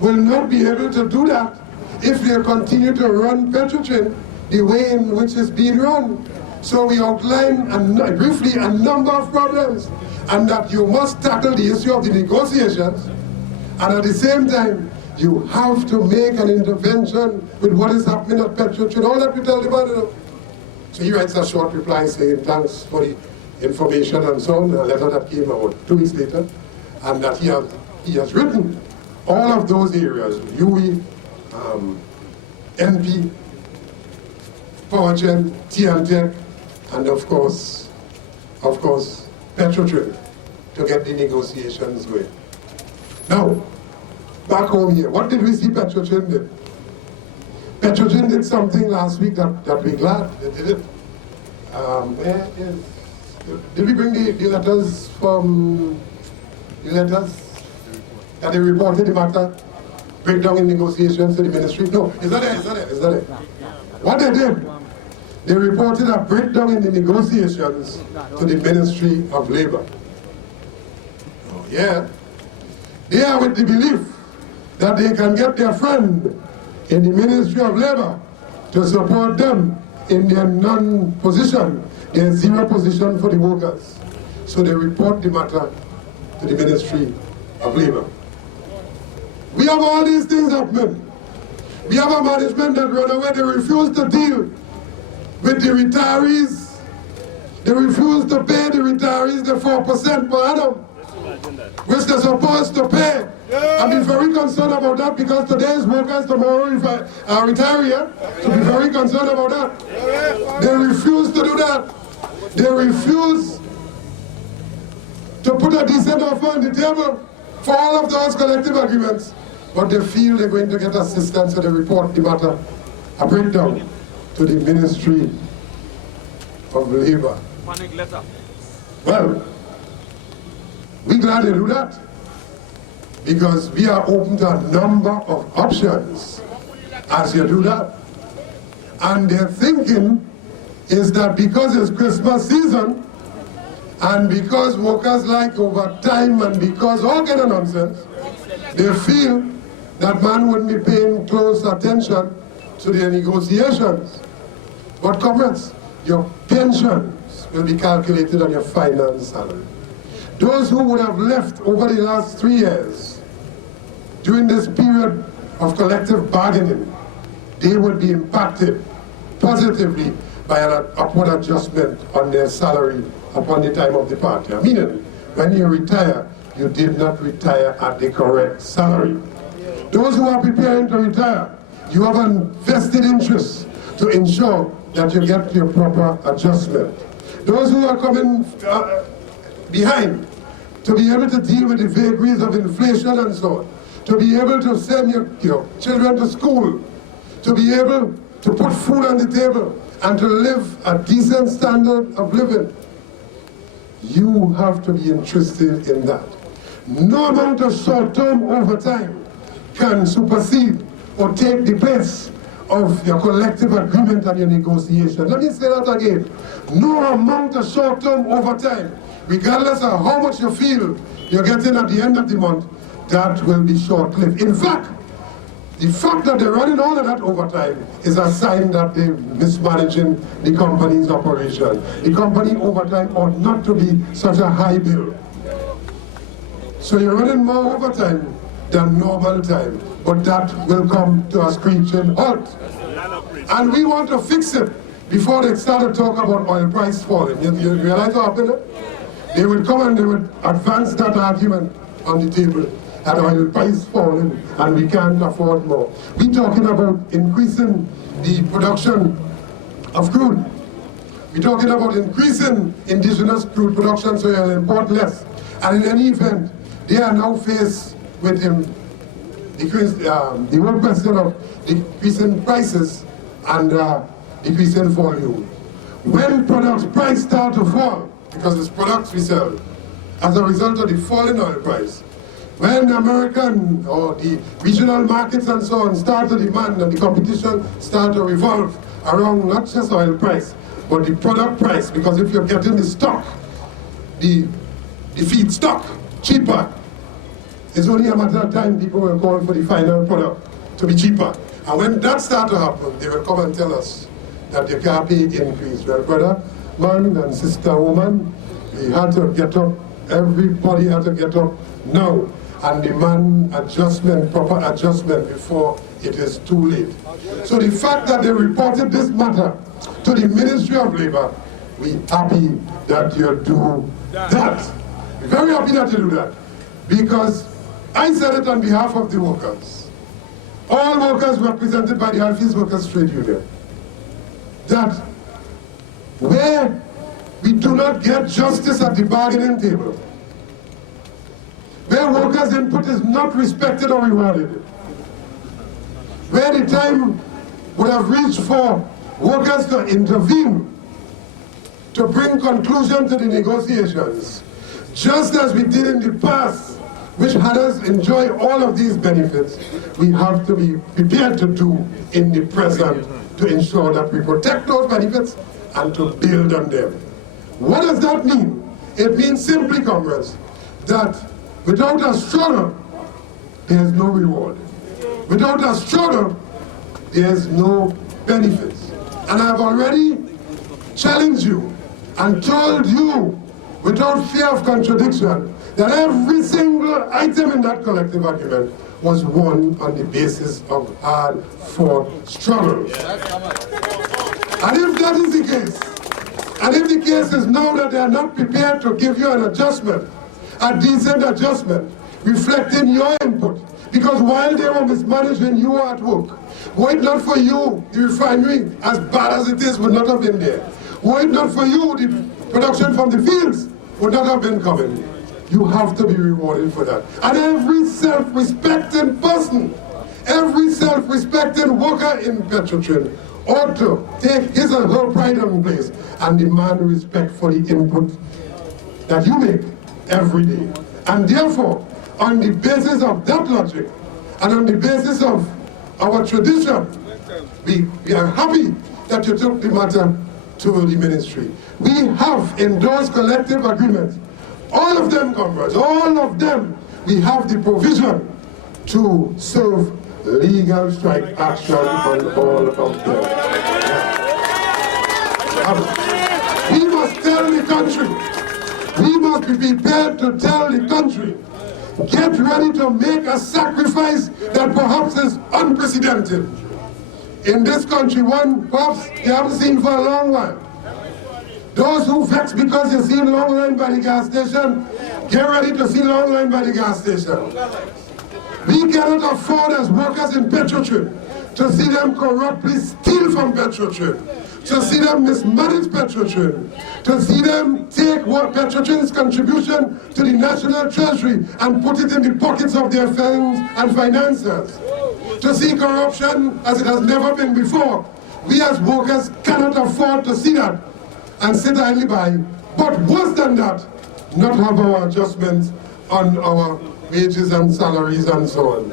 will not be able to do that if they continue to run Petrotrin the way in which it's being run. So we outline briefly a number of problems, and that you must tackle the issue of the negotiations, and at the same time, you have to make an intervention with what is happening at Petrotrin. All that we tell the man. So he writes a short reply saying thanks for the information and so on, a letter that came out 2 weeks later, and that he has written all of those areas, UE, NP, PowerGen, TNT, and of course, Petrotrin, to get the negotiations going. Now, back home here, what did we see Petrotrin did? Petrotrin did something last week that we're glad they did it. Did we bring the letters from the letters that they reported the matter? Breakdown in negotiations to the ministry? No, is that it? What they did, they reported a breakdown in the negotiations to the Ministry of Labor. Oh yeah. They are with the belief that they can get their friend in the Ministry of Labor to support them in their non-position, their zero position for the workers. So they report the matter to the Ministry of Labor. We have all these things happening. We have a management that run away. They refuse to deal with the retirees. They refuse to pay the retirees the 4% per annum, which they're supposed to pay. I've been very concerned about that, because today's workers, tomorrow are retiring. So be very concerned about that. They refuse to do that. They refuse to put a decent offer on the table for all of those collective agreements. But they feel they're going to get assistance, so they report the matter, a breakdown, to the Ministry of Labor. Well, we're glad they do that, because we are open to a number of options as you do that. And their thinking is that because it's Christmas season, and because workers like overtime, and because all kind of nonsense, they feel that man wouldn't be paying close attention to their negotiations. But comrades, your pensions will be calculated on your finance salary. Those who would have left over the last 3 years, during this period of collective bargaining, they would be impacted positively by an upward adjustment on their salary upon the time of departure. Meaning, when you retire, you did not retire at the correct salary. Those who are preparing to retire, you have a vested interest to ensure that you get your proper adjustment. Those who are coming behind, to be able to deal with the vagaries of inflation and so on, to be able to send your children to school, to be able to put food on the table, and to live a decent standard of living. You have to be interested in that. No amount of short-term overtime can supersede or take the place of your collective agreement and your negotiation. Let me say that again. No amount of short-term overtime, regardless of how much you feel you're getting at the end of the month, that will be short-lived. In fact, the fact that they're running all of that overtime is a sign that they're mismanaging the company's operation. The company overtime ought not to be such a high bill. So you're running more overtime than normal time, but that will come to a screeching halt. And we want to fix it before they start to talk about oil price falling. You realize what happened? They would come and they would advance that argument on the table. That oil price falling and we can't afford more. We're talking about increasing the production of crude. We're talking about increasing indigenous crude production so you'll import less. And in any event, they are now faced with the whole question of decreasing prices and decreasing volume. When products price start to fall, because it's products we sell, as a result of the fall in oil price, when the American or the regional markets and so on start to demand and the competition start to revolve around not just oil price, but the product price, because if you're getting the stock, the feedstock cheaper, it's only a matter of time people will call for the final product to be cheaper. And when that starts to happen, they will come and tell us that the car pay increase. Well, brother, man and sister, woman, we had to get up, everybody had to get up now and demand adjustment, proper adjustment before it is too late. So the fact that they reported this matter to the Ministry of Labor, we're happy that you do that. We're very happy that you do that. Because I said it on behalf of the workers, all workers represented by the Alphys Workers Trade Union, that where we do not get justice at the bargaining table, where workers' input is not respected or rewarded, where the time would have reached for workers to intervene, to bring conclusion to the negotiations, just as we did in the past, which had us enjoy all of these benefits, we have to be prepared to do in the present to ensure that we protect those benefits and to build on them. What does that mean? It means simply, comrades, that without a struggle, there is no reward. Without a struggle, there is no benefits. And I've already challenged you and told you, without fear of contradiction, that every single item in that collective agreement was won on the basis of hard-fought struggle. And if that is the case, and if the case is now that they are not prepared to give you an adjustment, a decent adjustment, reflecting your input, because while they were mismanaging, you were at work. Were it not for you, the refinery, as bad as it is, would not have been there. Were it not for you, the production from the fields would not have been coming. You have to be rewarded for that. And every self-respecting person, every self-respecting worker in Petrotrin ought to take his or her pride in place and demand respect for the input that you make every day. And therefore, on the basis of that logic, and on the basis of our tradition, we are happy that you took the matter to the ministry. We have in those collective agreements, all of them, comrades, all of them, we have the provision to serve legal strike action on all of them. We must tell the country, we must be prepared to tell the country, get ready to make a sacrifice that perhaps is unprecedented in this country, one perhaps you haven't seen for a long while. Those who vex because you see long line by the gas station, get ready to see long line by the gas station. We cannot afford as workers in Petrotrin to see them corruptly steal from Petrotrin, to see them mismanage Petrotrin, to see them take what Petrotrin's contribution to the national treasury and put it in the pockets of their friends and financiers, to see corruption as it has never been before. We as workers cannot afford to see that and sit idly by, but worse than that, not have our adjustments on our wages and salaries and so on.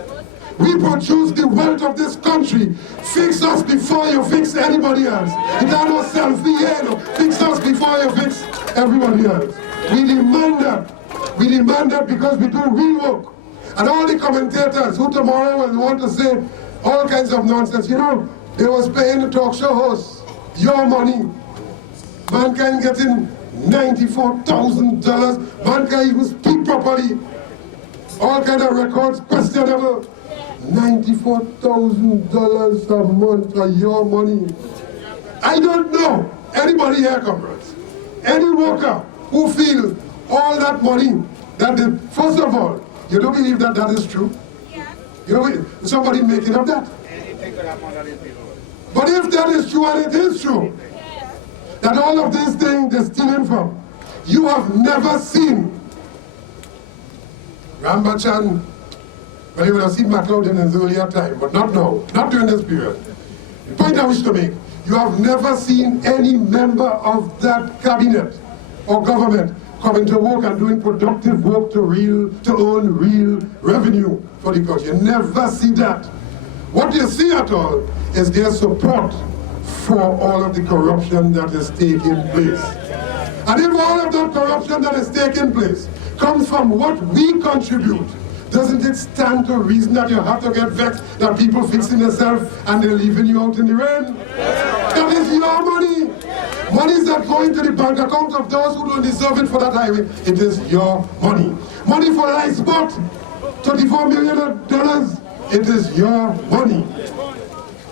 We produce the wealth of this country. Fix us before you fix anybody else. It are no selfie here, no. Fix us before you fix everybody else. We demand that. We demand that because we do real work. And all the commentators who tomorrow will want to say all kinds of nonsense, you know, they was paying the talk show hosts your money. Mankind getting $94,000. Mankind even speak properly. All kind of records questionable. $94,000 a month for your money. I don't know anybody here, comrades, any worker who feel all that money that they, first of all, you don't believe that that is true? You know, somebody making up that. But if that is true, and it is true, that all of these things they're stealing from, you have never seen Rambachan. Well, you would have seen MacLeod in his earlier time, but not now, not during this period. The point I wish to make, you have never seen any member of that cabinet or government coming to work and doing productive work to earn real revenue for the country. You never see that. What you see at all is their support for all of the corruption that is taking place. And if all of that corruption that is taking place comes from what we contribute, doesn't it stand to reason that you have to get vexed that people fixing themselves and they're leaving you out in the rain? That is your money. Money that going to the bank account of those who don't deserve it for that highway. It is your money. Money for life spot, $34 million. It is your money.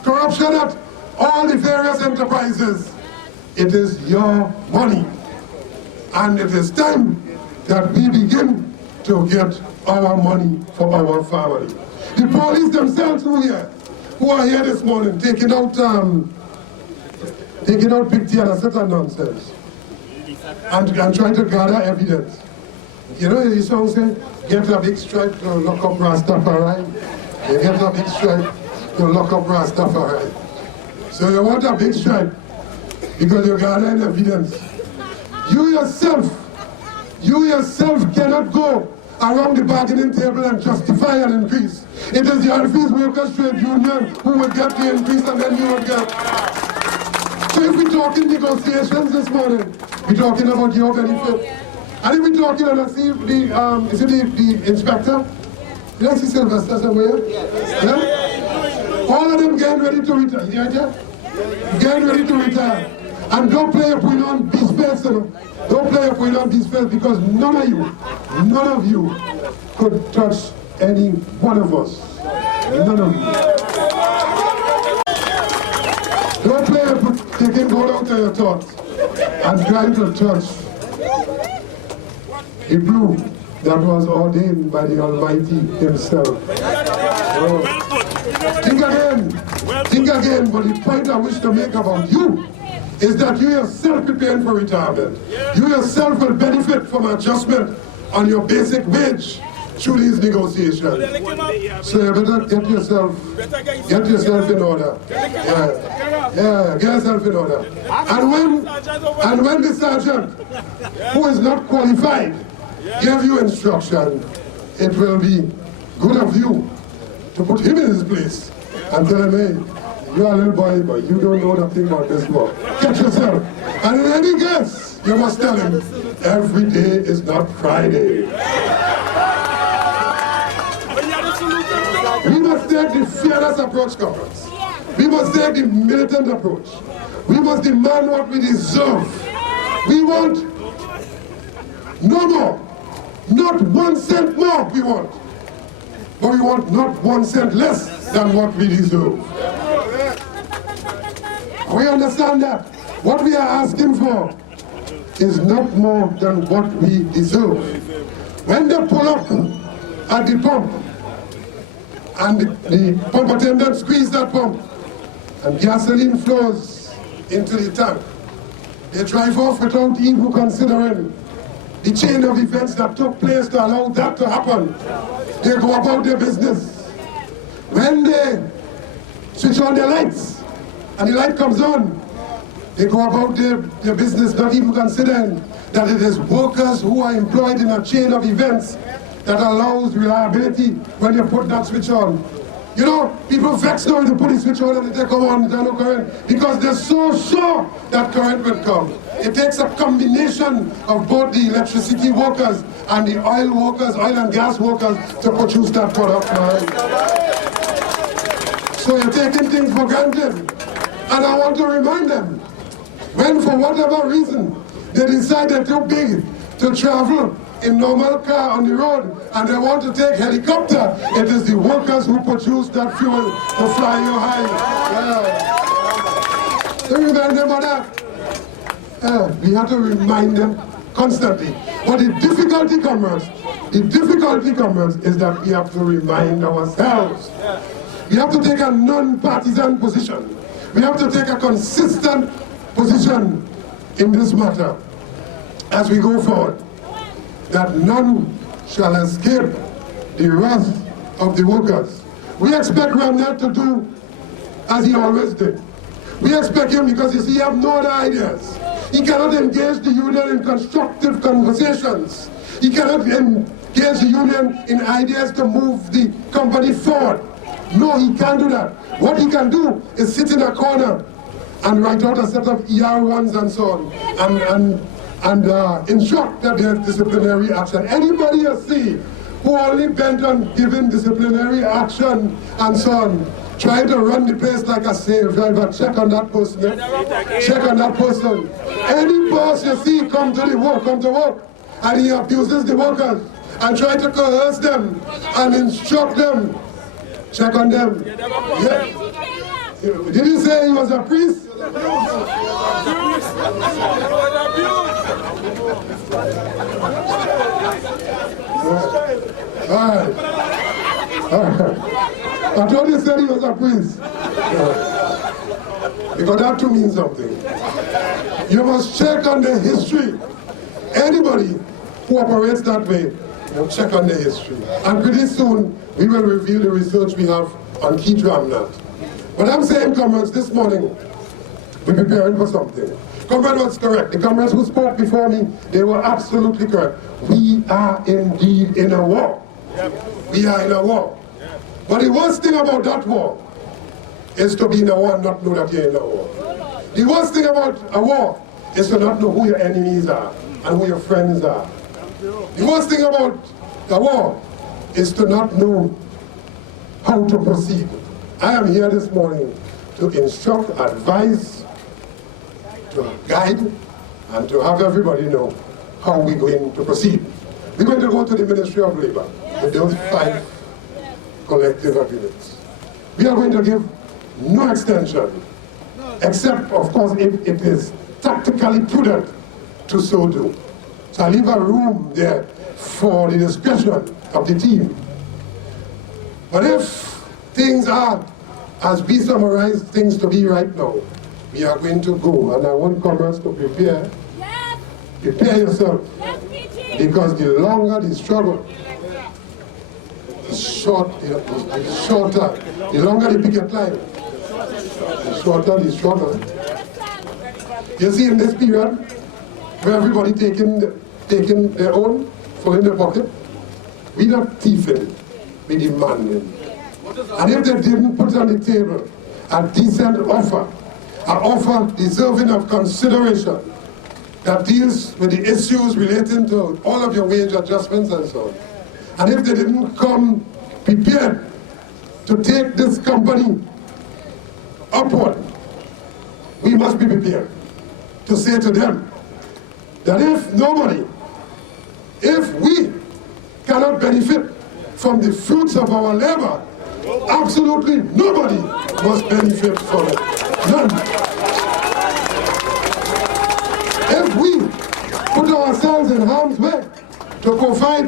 Corruption at all the various enterprises. It is your money. And it is time that we begin to get our money for our family. The police themselves who are here this morning, taking out big tea and a set of nonsense, and trying to gather evidence. You know the song says, get a big stripe to lock up Rastafari. You get a big stripe to lock up Rastafari. So you want a big stripe because you're gathering evidence. You yourself cannot go around the bargaining table and justify an increase. It is the Alphys Workers Trade Union who will get the increase and then you will get. So if we're talking negotiations this morning, we're talking about your benefit. And if we're talking about the inspector? Did I see Sylvester somewhere? Yeah? All of them getting ready to retire. Yeah? Getting ready to retire. And don't play a point on this face, you know. Don't play a point on this face because none of you could touch any one of us. None of you. Don't play a point, taking God out of your thoughts and trying to touch the blue that was ordained by the Almighty Himself. Think again, but the point I wish to make about you is that you yourself preparing for retirement. You yourself will benefit from adjustment on your basic wage through these negotiations. So you better get yourself in order. Yeah, get yourself in order. And when the sergeant, who is not qualified, give you instruction, it will be good of you to put him in his place and tell him, hey, you're a little boy, but you don't know nothing about this work. Get yourself. And in any case, you must tell him, every day is not Friday. We must take the fearless approach, comrades. We must take the militant approach. We must demand what we deserve. We want no more. Not 1 cent more we want. But we want not 1 cent less than what we deserve. We understand that. What we are asking for is not more than what we deserve. When they pull up at the pump, and the pump attendant squeeze that pump, and gasoline flows into the tank, they drive off without even considering the chain of events that took place to allow that to happen. They go about their business. When they switch on their lights and the light comes on, they go about their business not even considering that it is workers who are employed in a chain of events that allows reliability when you put that switch on. You know, people vex now when they put the switch on and they come on, there's no current, because they're so sure that current will come. It takes a combination of both the electricity workers and the oil workers, oil and gas workers, to produce that product, man. So you're taking things for granted. And I want to remind them, when for whatever reason they decide they're too big to travel in normal car on the road and they want to take helicopter, it is the workers who produce that fuel to fly you high. So remind them of that. We have to remind them constantly. But the difficulty, comrades, is that we have to remind ourselves. We have to take a non-partisan position. We have to take a consistent position in this matter as we go forward, that none shall escape the wrath of the workers. We expect Ramnet to do as he always did. We expect him because, you see, he has no other ideas. He cannot engage the union in constructive conversations. He cannot engage the union in ideas to move the company forward. No, he can't do that. What he can do is sit in a corner and write out a set of ER1s and so on, and instruct that there's disciplinary action. Anybody you see who only bent on giving disciplinary action and so on, try to run the place like a slave driver, check on that person. Check on that person. Any boss you see come to work, and he abuses the workers and try to coerce them and instruct them, check on them. Yeah. Did you say he was a priest? All right. I thought you said he was a priest. Because that too means something. You must check on the history. Anybody who operates that way, check on the history. And pretty soon, we will review the research we have on key Ramnet. But I'm saying, comrades, this morning, we're preparing for something. Comrade was correct. The comrades who spoke before me, they were absolutely correct. We are indeed in a war. We are in a war. But the worst thing about that war is to be in a war and not know that you're in a war. The worst thing about a war is to not know who your enemies are and who your friends are. The worst thing about a war is to not know how to proceed. I am here this morning to instruct, advise, to guide, and to have everybody know how we're going to proceed. We're going to go to the Ministry of Labor with those 5 collective agreements. We are going to give no extension, except, of course, if it is tactically prudent to so do. So I leave a room there for the discretion of the team. But if things are, as we summarize things to be right now, we are going to go, and I want comrades to prepare. Yes. Prepare yourself. Yes, because the longer the struggle, the shorter, the longer the picket line, the shorter the struggle. You see, in this period, where everybody taking their own, full in their pocket, we're not thieving, we're demanding. And if they didn't put on the table a decent offer, an offer deserving of consideration that deals with the issues relating to all of your wage adjustments and so on, and if they didn't come prepared to take this company upward, we must be prepared to say to them that if we cannot benefit from the fruits of our labor, absolutely nobody must benefit from it. None. If we put ourselves in harm's way to provide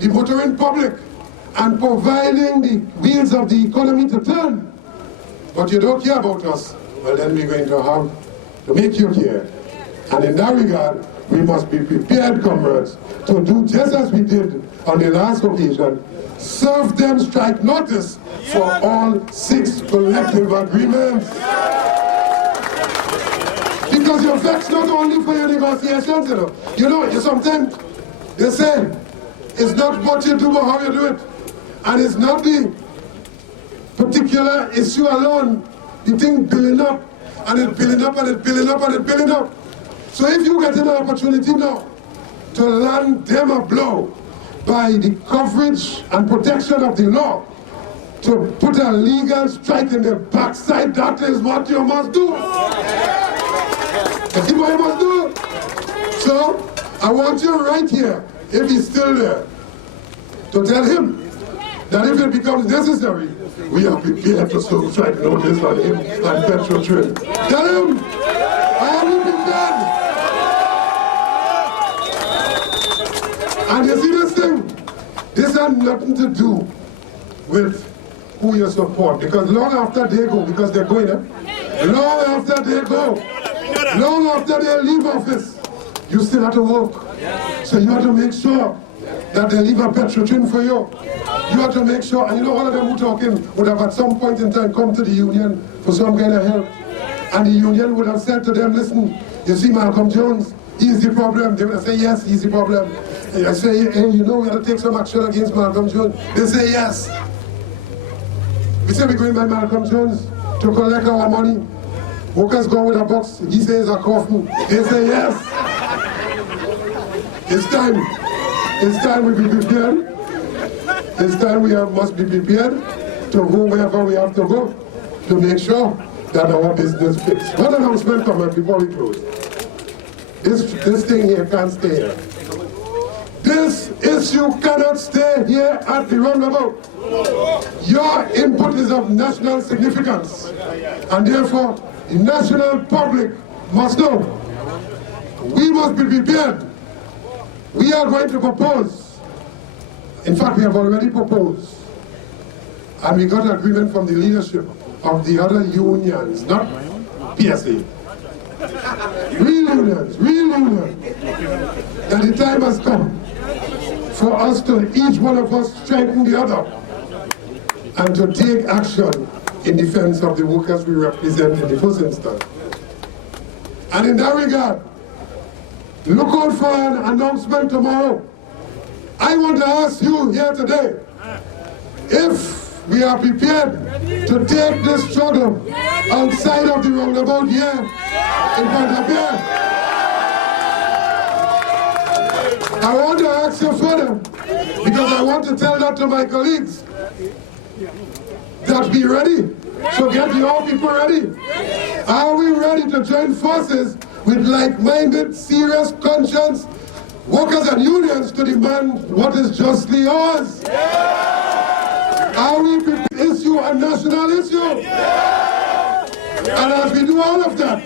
the motoring public and providing the wheels of the economy to turn, but you don't care about us, well then we're going to have to make you care. And in that regard, we must be prepared, comrades, to do just as we did on the last occasion, serve them strike notice for all 6 collective agreements. Because you're vexed not only for your negotiations, you know, sometimes they say, it's not what you do but how you do it. And it's not the particular issue alone. The thing building up, and it's building up, and it's building up, and it's building up. So if you get an opportunity now to land them a blow by the coverage and protection of the law, to put a legal strike in the backside, that is what you must do. That's what you must do. So I want you right here, if he's still there, to tell him that if it becomes necessary, we are prepared to serve strike notice on him and Petro Trin. Tell him, I am prepared. And you see this thing? This has nothing to do with who you support, because long after they go, because they're going, long after they go, long after they leave office, you still have to work. So you have to make sure that they leave a Petro Trin for you. You have to make sure, and you know all of them who talking would have at some point in time come to the union for some kind of help. And the union would have said to them, listen, you see Malcolm Jones, he's the problem. They would have said, yes, he's the problem. And I say, hey, you know we have to take some action against Malcolm Jones. They say, yes. We say we're going by Malcolm Jones to collect our money. Workers go with a box, he says a coffin. They say, yes. It's time. It's time we be prepared. It's time we must be prepared to go wherever we have to go to make sure that our business fits. One announcement coming before we close. This thing here can't stay here. This issue cannot stay here at the roundabout. Your input is of national significance, and therefore the national public must know. We must be prepared. We are going to propose. In fact, we have already proposed, and we got agreement from the leadership of the other unions, not PSA. Real unions, that the time has come for us to, each one of us, strengthen the other and to take action in defense of the workers we represent in the first instance. And in that regard, look out for an announcement tomorrow. I want to ask you here today if we are prepared to take this struggle outside of the roundabout here in Port-au-Pierre. I want to ask you further, because I want to tell that to my colleagues, that be ready. So get your people ready. Are we ready to join forces with like-minded, serious conscience workers and unions to demand what is justly yours? Are we prepared to issue a national issue? And as we do all of that,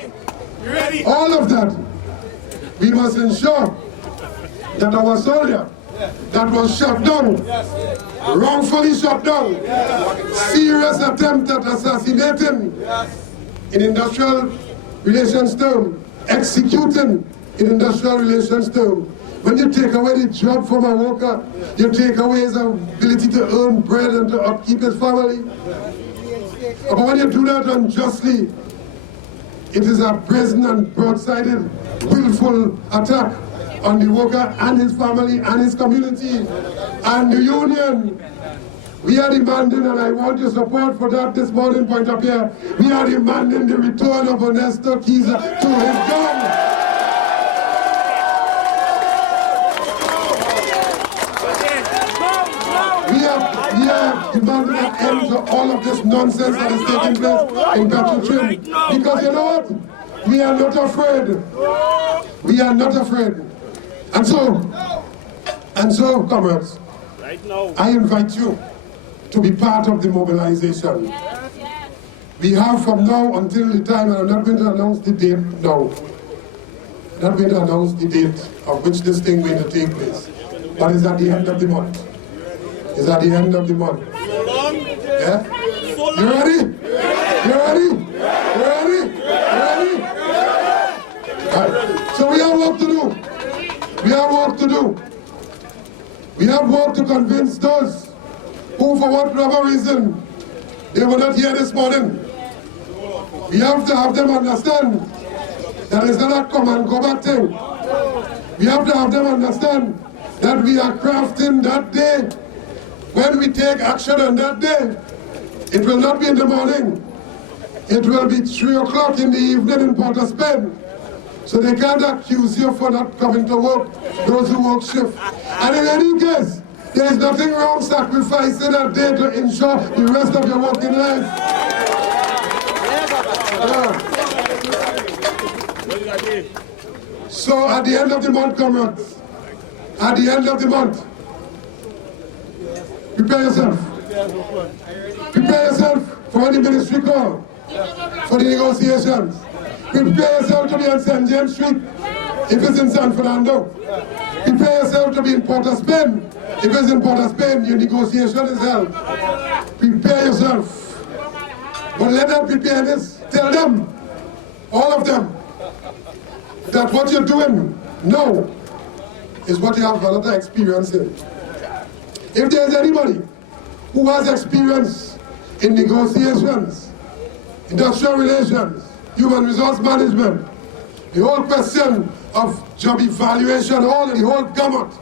we must ensure that our soldier that was shot down, wrongfully shot down, serious attempt at assassinating in industrial relations term, executing in industrial relations term. When you take away the job from a worker, you take away his ability to earn bread and to upkeep his family. But when you do that unjustly, it is a brazen and broad-sided, willful attack on the worker and his family and his community and the union. We are demanding, and I want your support for that this morning, Port-au-Pierre. We are demanding the return of Ernesto Kesar to his job. We are demanding an end to all of this nonsense that is taking place in Petro Trin. Because you know what? We are not afraid. We are not afraid. And so, comrades, I invite you to be part of the mobilization. We have from now until the time, and I'm not going to announce the date now, I'm not going to announce the date of which this thing is going to take place. But it's at the end of the month. It's at the end of the month. Yeah? You ready? You ready? You ready? You ready? Right. So we have work to do. We have work to do. We have work to convince those who, for whatever reason, they were not here this morning. We have to have them understand that it's not a come and go back thing. We have to have them understand that we are crafting that day. When we take action on that day, it will not be in the morning. It will be 3 o'clock in the evening in Port of Spain. So they can't accuse you for not coming to work, those who work shift. And in any case, there is nothing wrong sacrificing that day to ensure the rest of your working life. Yeah. So at the end of the month, comrades, at the end of the month, prepare yourself. Prepare yourself for any ministry call, for the negotiations. Prepare yourself to be on St. James Street if it's in San Fernando. Prepare yourself to be in Port of Spain. If it's in Port of Spain, your negotiation is held. Prepare yourself. But let them prepare this. Tell them, all of them, that what you're doing now is what you have a lot of experience in. If there's anybody who has experience in negotiations, industrial relations, human resource management, the whole question of job evaluation, the whole gamut,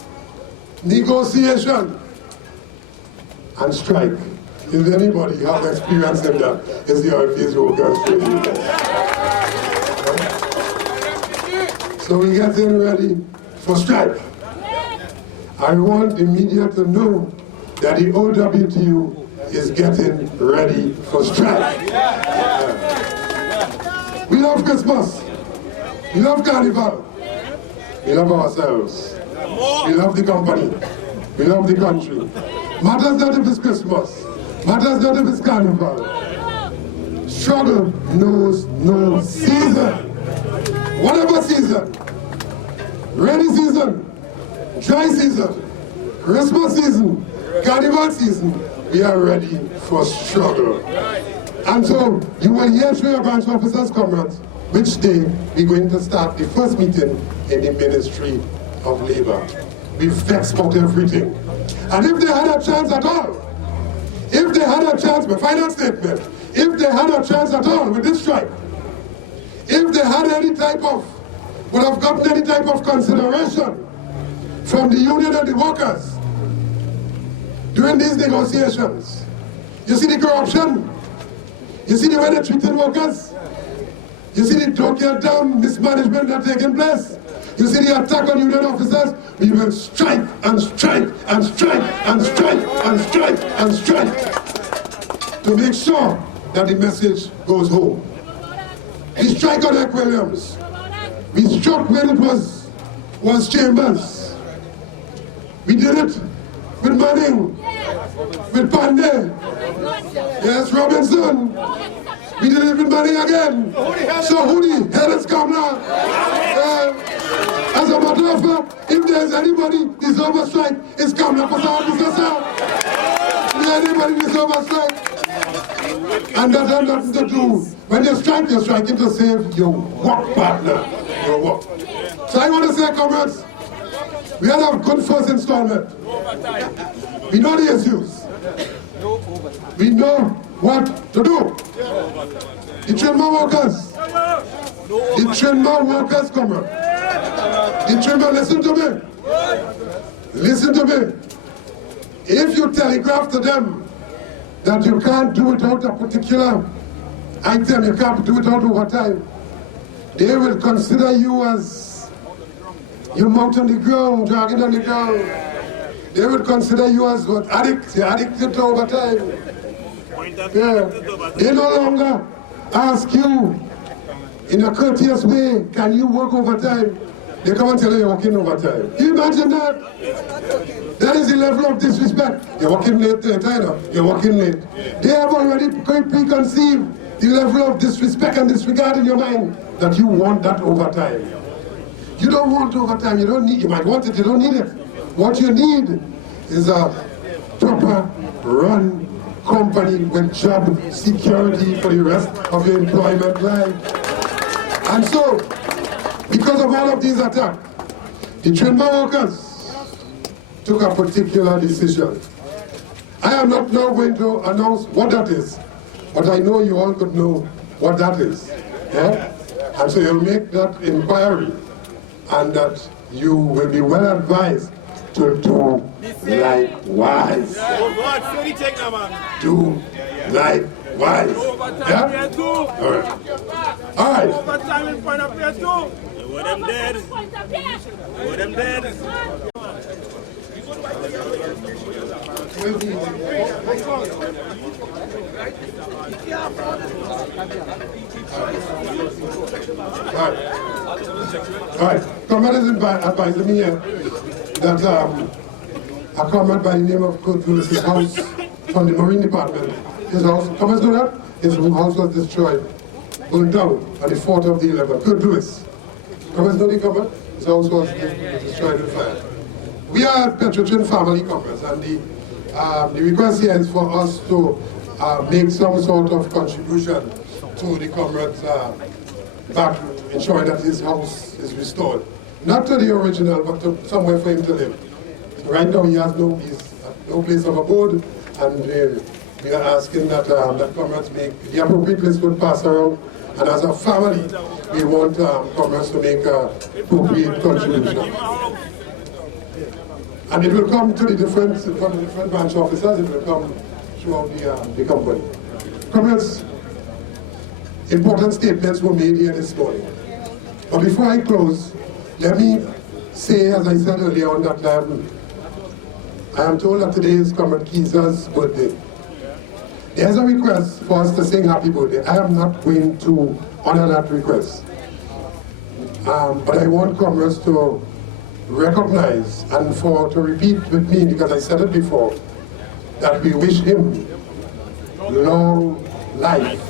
negotiation, and strike. If anybody has experience in that, it's the RFA's workers. So we're getting ready for strike. I want the media to know that the OWTU is getting ready for strike. We love Christmas. We love Carnival. We love ourselves. We love the company. We love the country. Matters not if it's Christmas. Matters not if it's Carnival. Struggle knows no season. Whatever season. Rainy season. Dry season. Christmas season. Carnival season. We are ready for struggle. And so you will hear through your branch officers' comrades which day we're going to start the first meeting in the Ministry of Labor. We vex about everything. And if they had a chance at all, if they had a chance, my final statement, if they had a chance at all with this strike, if they had any type of, would have gotten any type of consideration from the union and the workers during these negotiations, you see the corruption, you see the way they're treating workers, you see the Tokyo down mismanagement that's taking place, you see the attack on union officers. We will strike and strike and strike and strike and strike and strike to make sure that the message goes home. We strike on Eck Williams. We struck when it was Chambers. We did it with Manning, with Pandey, yes, Robinson. We did it with Manning again. So who the hell is come now? As a matter of fact, if there's anybody deserve a strike, it's come now for some business. If anybody deserve a strike, and that has nothing to do. When you strike, you're striking to save your work partner, your work. So I want to say, comrades, we had a good first installment. We know the issues. We know what to do. The Trinmar workers. The Trinmar workers, comrade. The Trinmar, listen to me. Listen to me. If you telegraph to them that you can't do it without a particular item, you can't do it without overtime, they will consider you as your mouth on the ground, dragging on the ground. They will consider you as what? Addict. You're addicted to overtime. Yeah. They no longer ask you in a courteous way, can you work overtime? They come and tell you you're working overtime. Can you imagine that? That is the level of disrespect. You're working late, you're working late. They have already preconceived the level of disrespect and disregard in your mind that you want that overtime. You don't want overtime, you don't need, you might want it, you don't need it. What you need is a proper run company with job security for the rest of your employment life. And so, because of all of these attacks, the Trinmar workers took a particular decision. I am not now going to announce what that is, but I know you all could know what that is. Yeah? And so you'll make that inquiry, and that you will be well advised to do likewise. Do likewise. Yeah? All right. All right. Overtime in point of view too. What them dead? What them dead? All right. Comrade is advising me here that a comrade by the name of Kurt Lewis's house from the Marine Department, his house, comrades know that? His house was destroyed, burned down on the 4th of the 11th. Kurt Lewis. Comrades know the comrade? His house was destroyed in fire. We are Petrotrin family comrades, and the request here is for us to make some sort of contribution to the comrade's back, ensuring that his house is restored. Not to the original, but to somewhere for him to live. So right now he has no place of abode, and we are asking that that comrades make the appropriate place would pass around. And as a family, we want comrades to make appropriate contribution. And it will come to the different branch officers, it will come throughout the company. Comrades, important statements were made here this morning. But before I close, let me say, as I said earlier on, that I am told that today is Comrade Kesar's birthday. There's a request for us to sing happy birthday. I am not going to honor that request. But I want comrades to recognize and to repeat with me, because I said it before, that we wish him long life,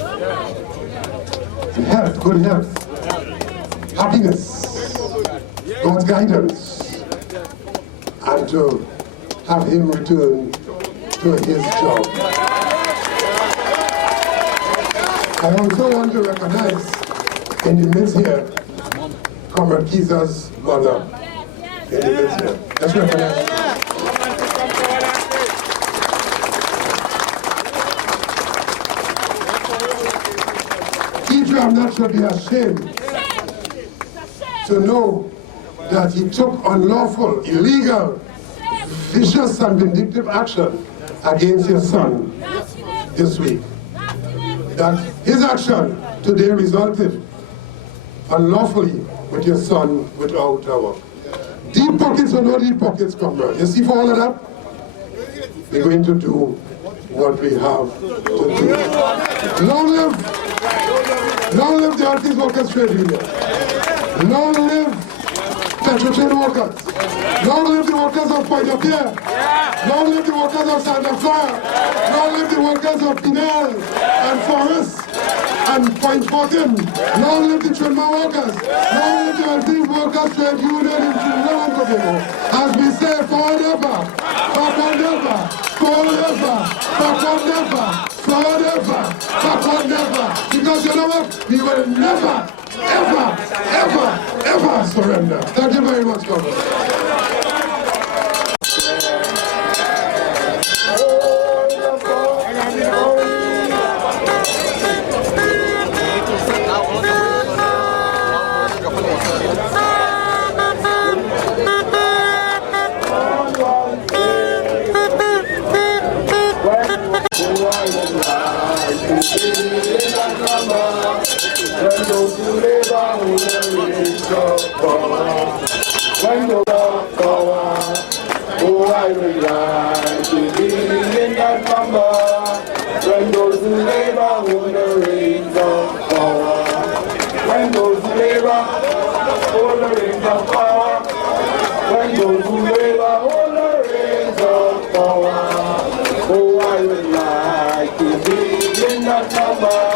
and health, good health, happiness, God's guidance, and to have him return to his job. I also want to recognize in the midst here, Comrade Kesar's mother. In the midst here. Let's recognize. Kesar not should be ashamed to know that he took unlawful, illegal, vicious and vindictive action against your son this week. That his action today resulted unlawfully with your son without our deep pockets or no deep pockets, comrade. You see, for all of that, we're going to do what we have to do. Long live the Artist Workers Trade Union. Long live Petrotrin workers. Long live the workers of Point of Pierre. Long live the workers of Santa Clara. Long live the workers of Pinel and Forest and Point Fortin. Long live the Trinmar workers. Long live the Artist Workers Trade Union in Trinidad Tobago. As we say, forever, forever, forever, forever, forever. Because you know what? We will never, ever, ever, ever surrender. Thank you very much, comrade. When the walk go on, oh, I will like to be in that number. When those who labor hold the reins of power. When those who labor hold the reins of power. When those who labor hold the reins of power. Oh, I would like to be in that number.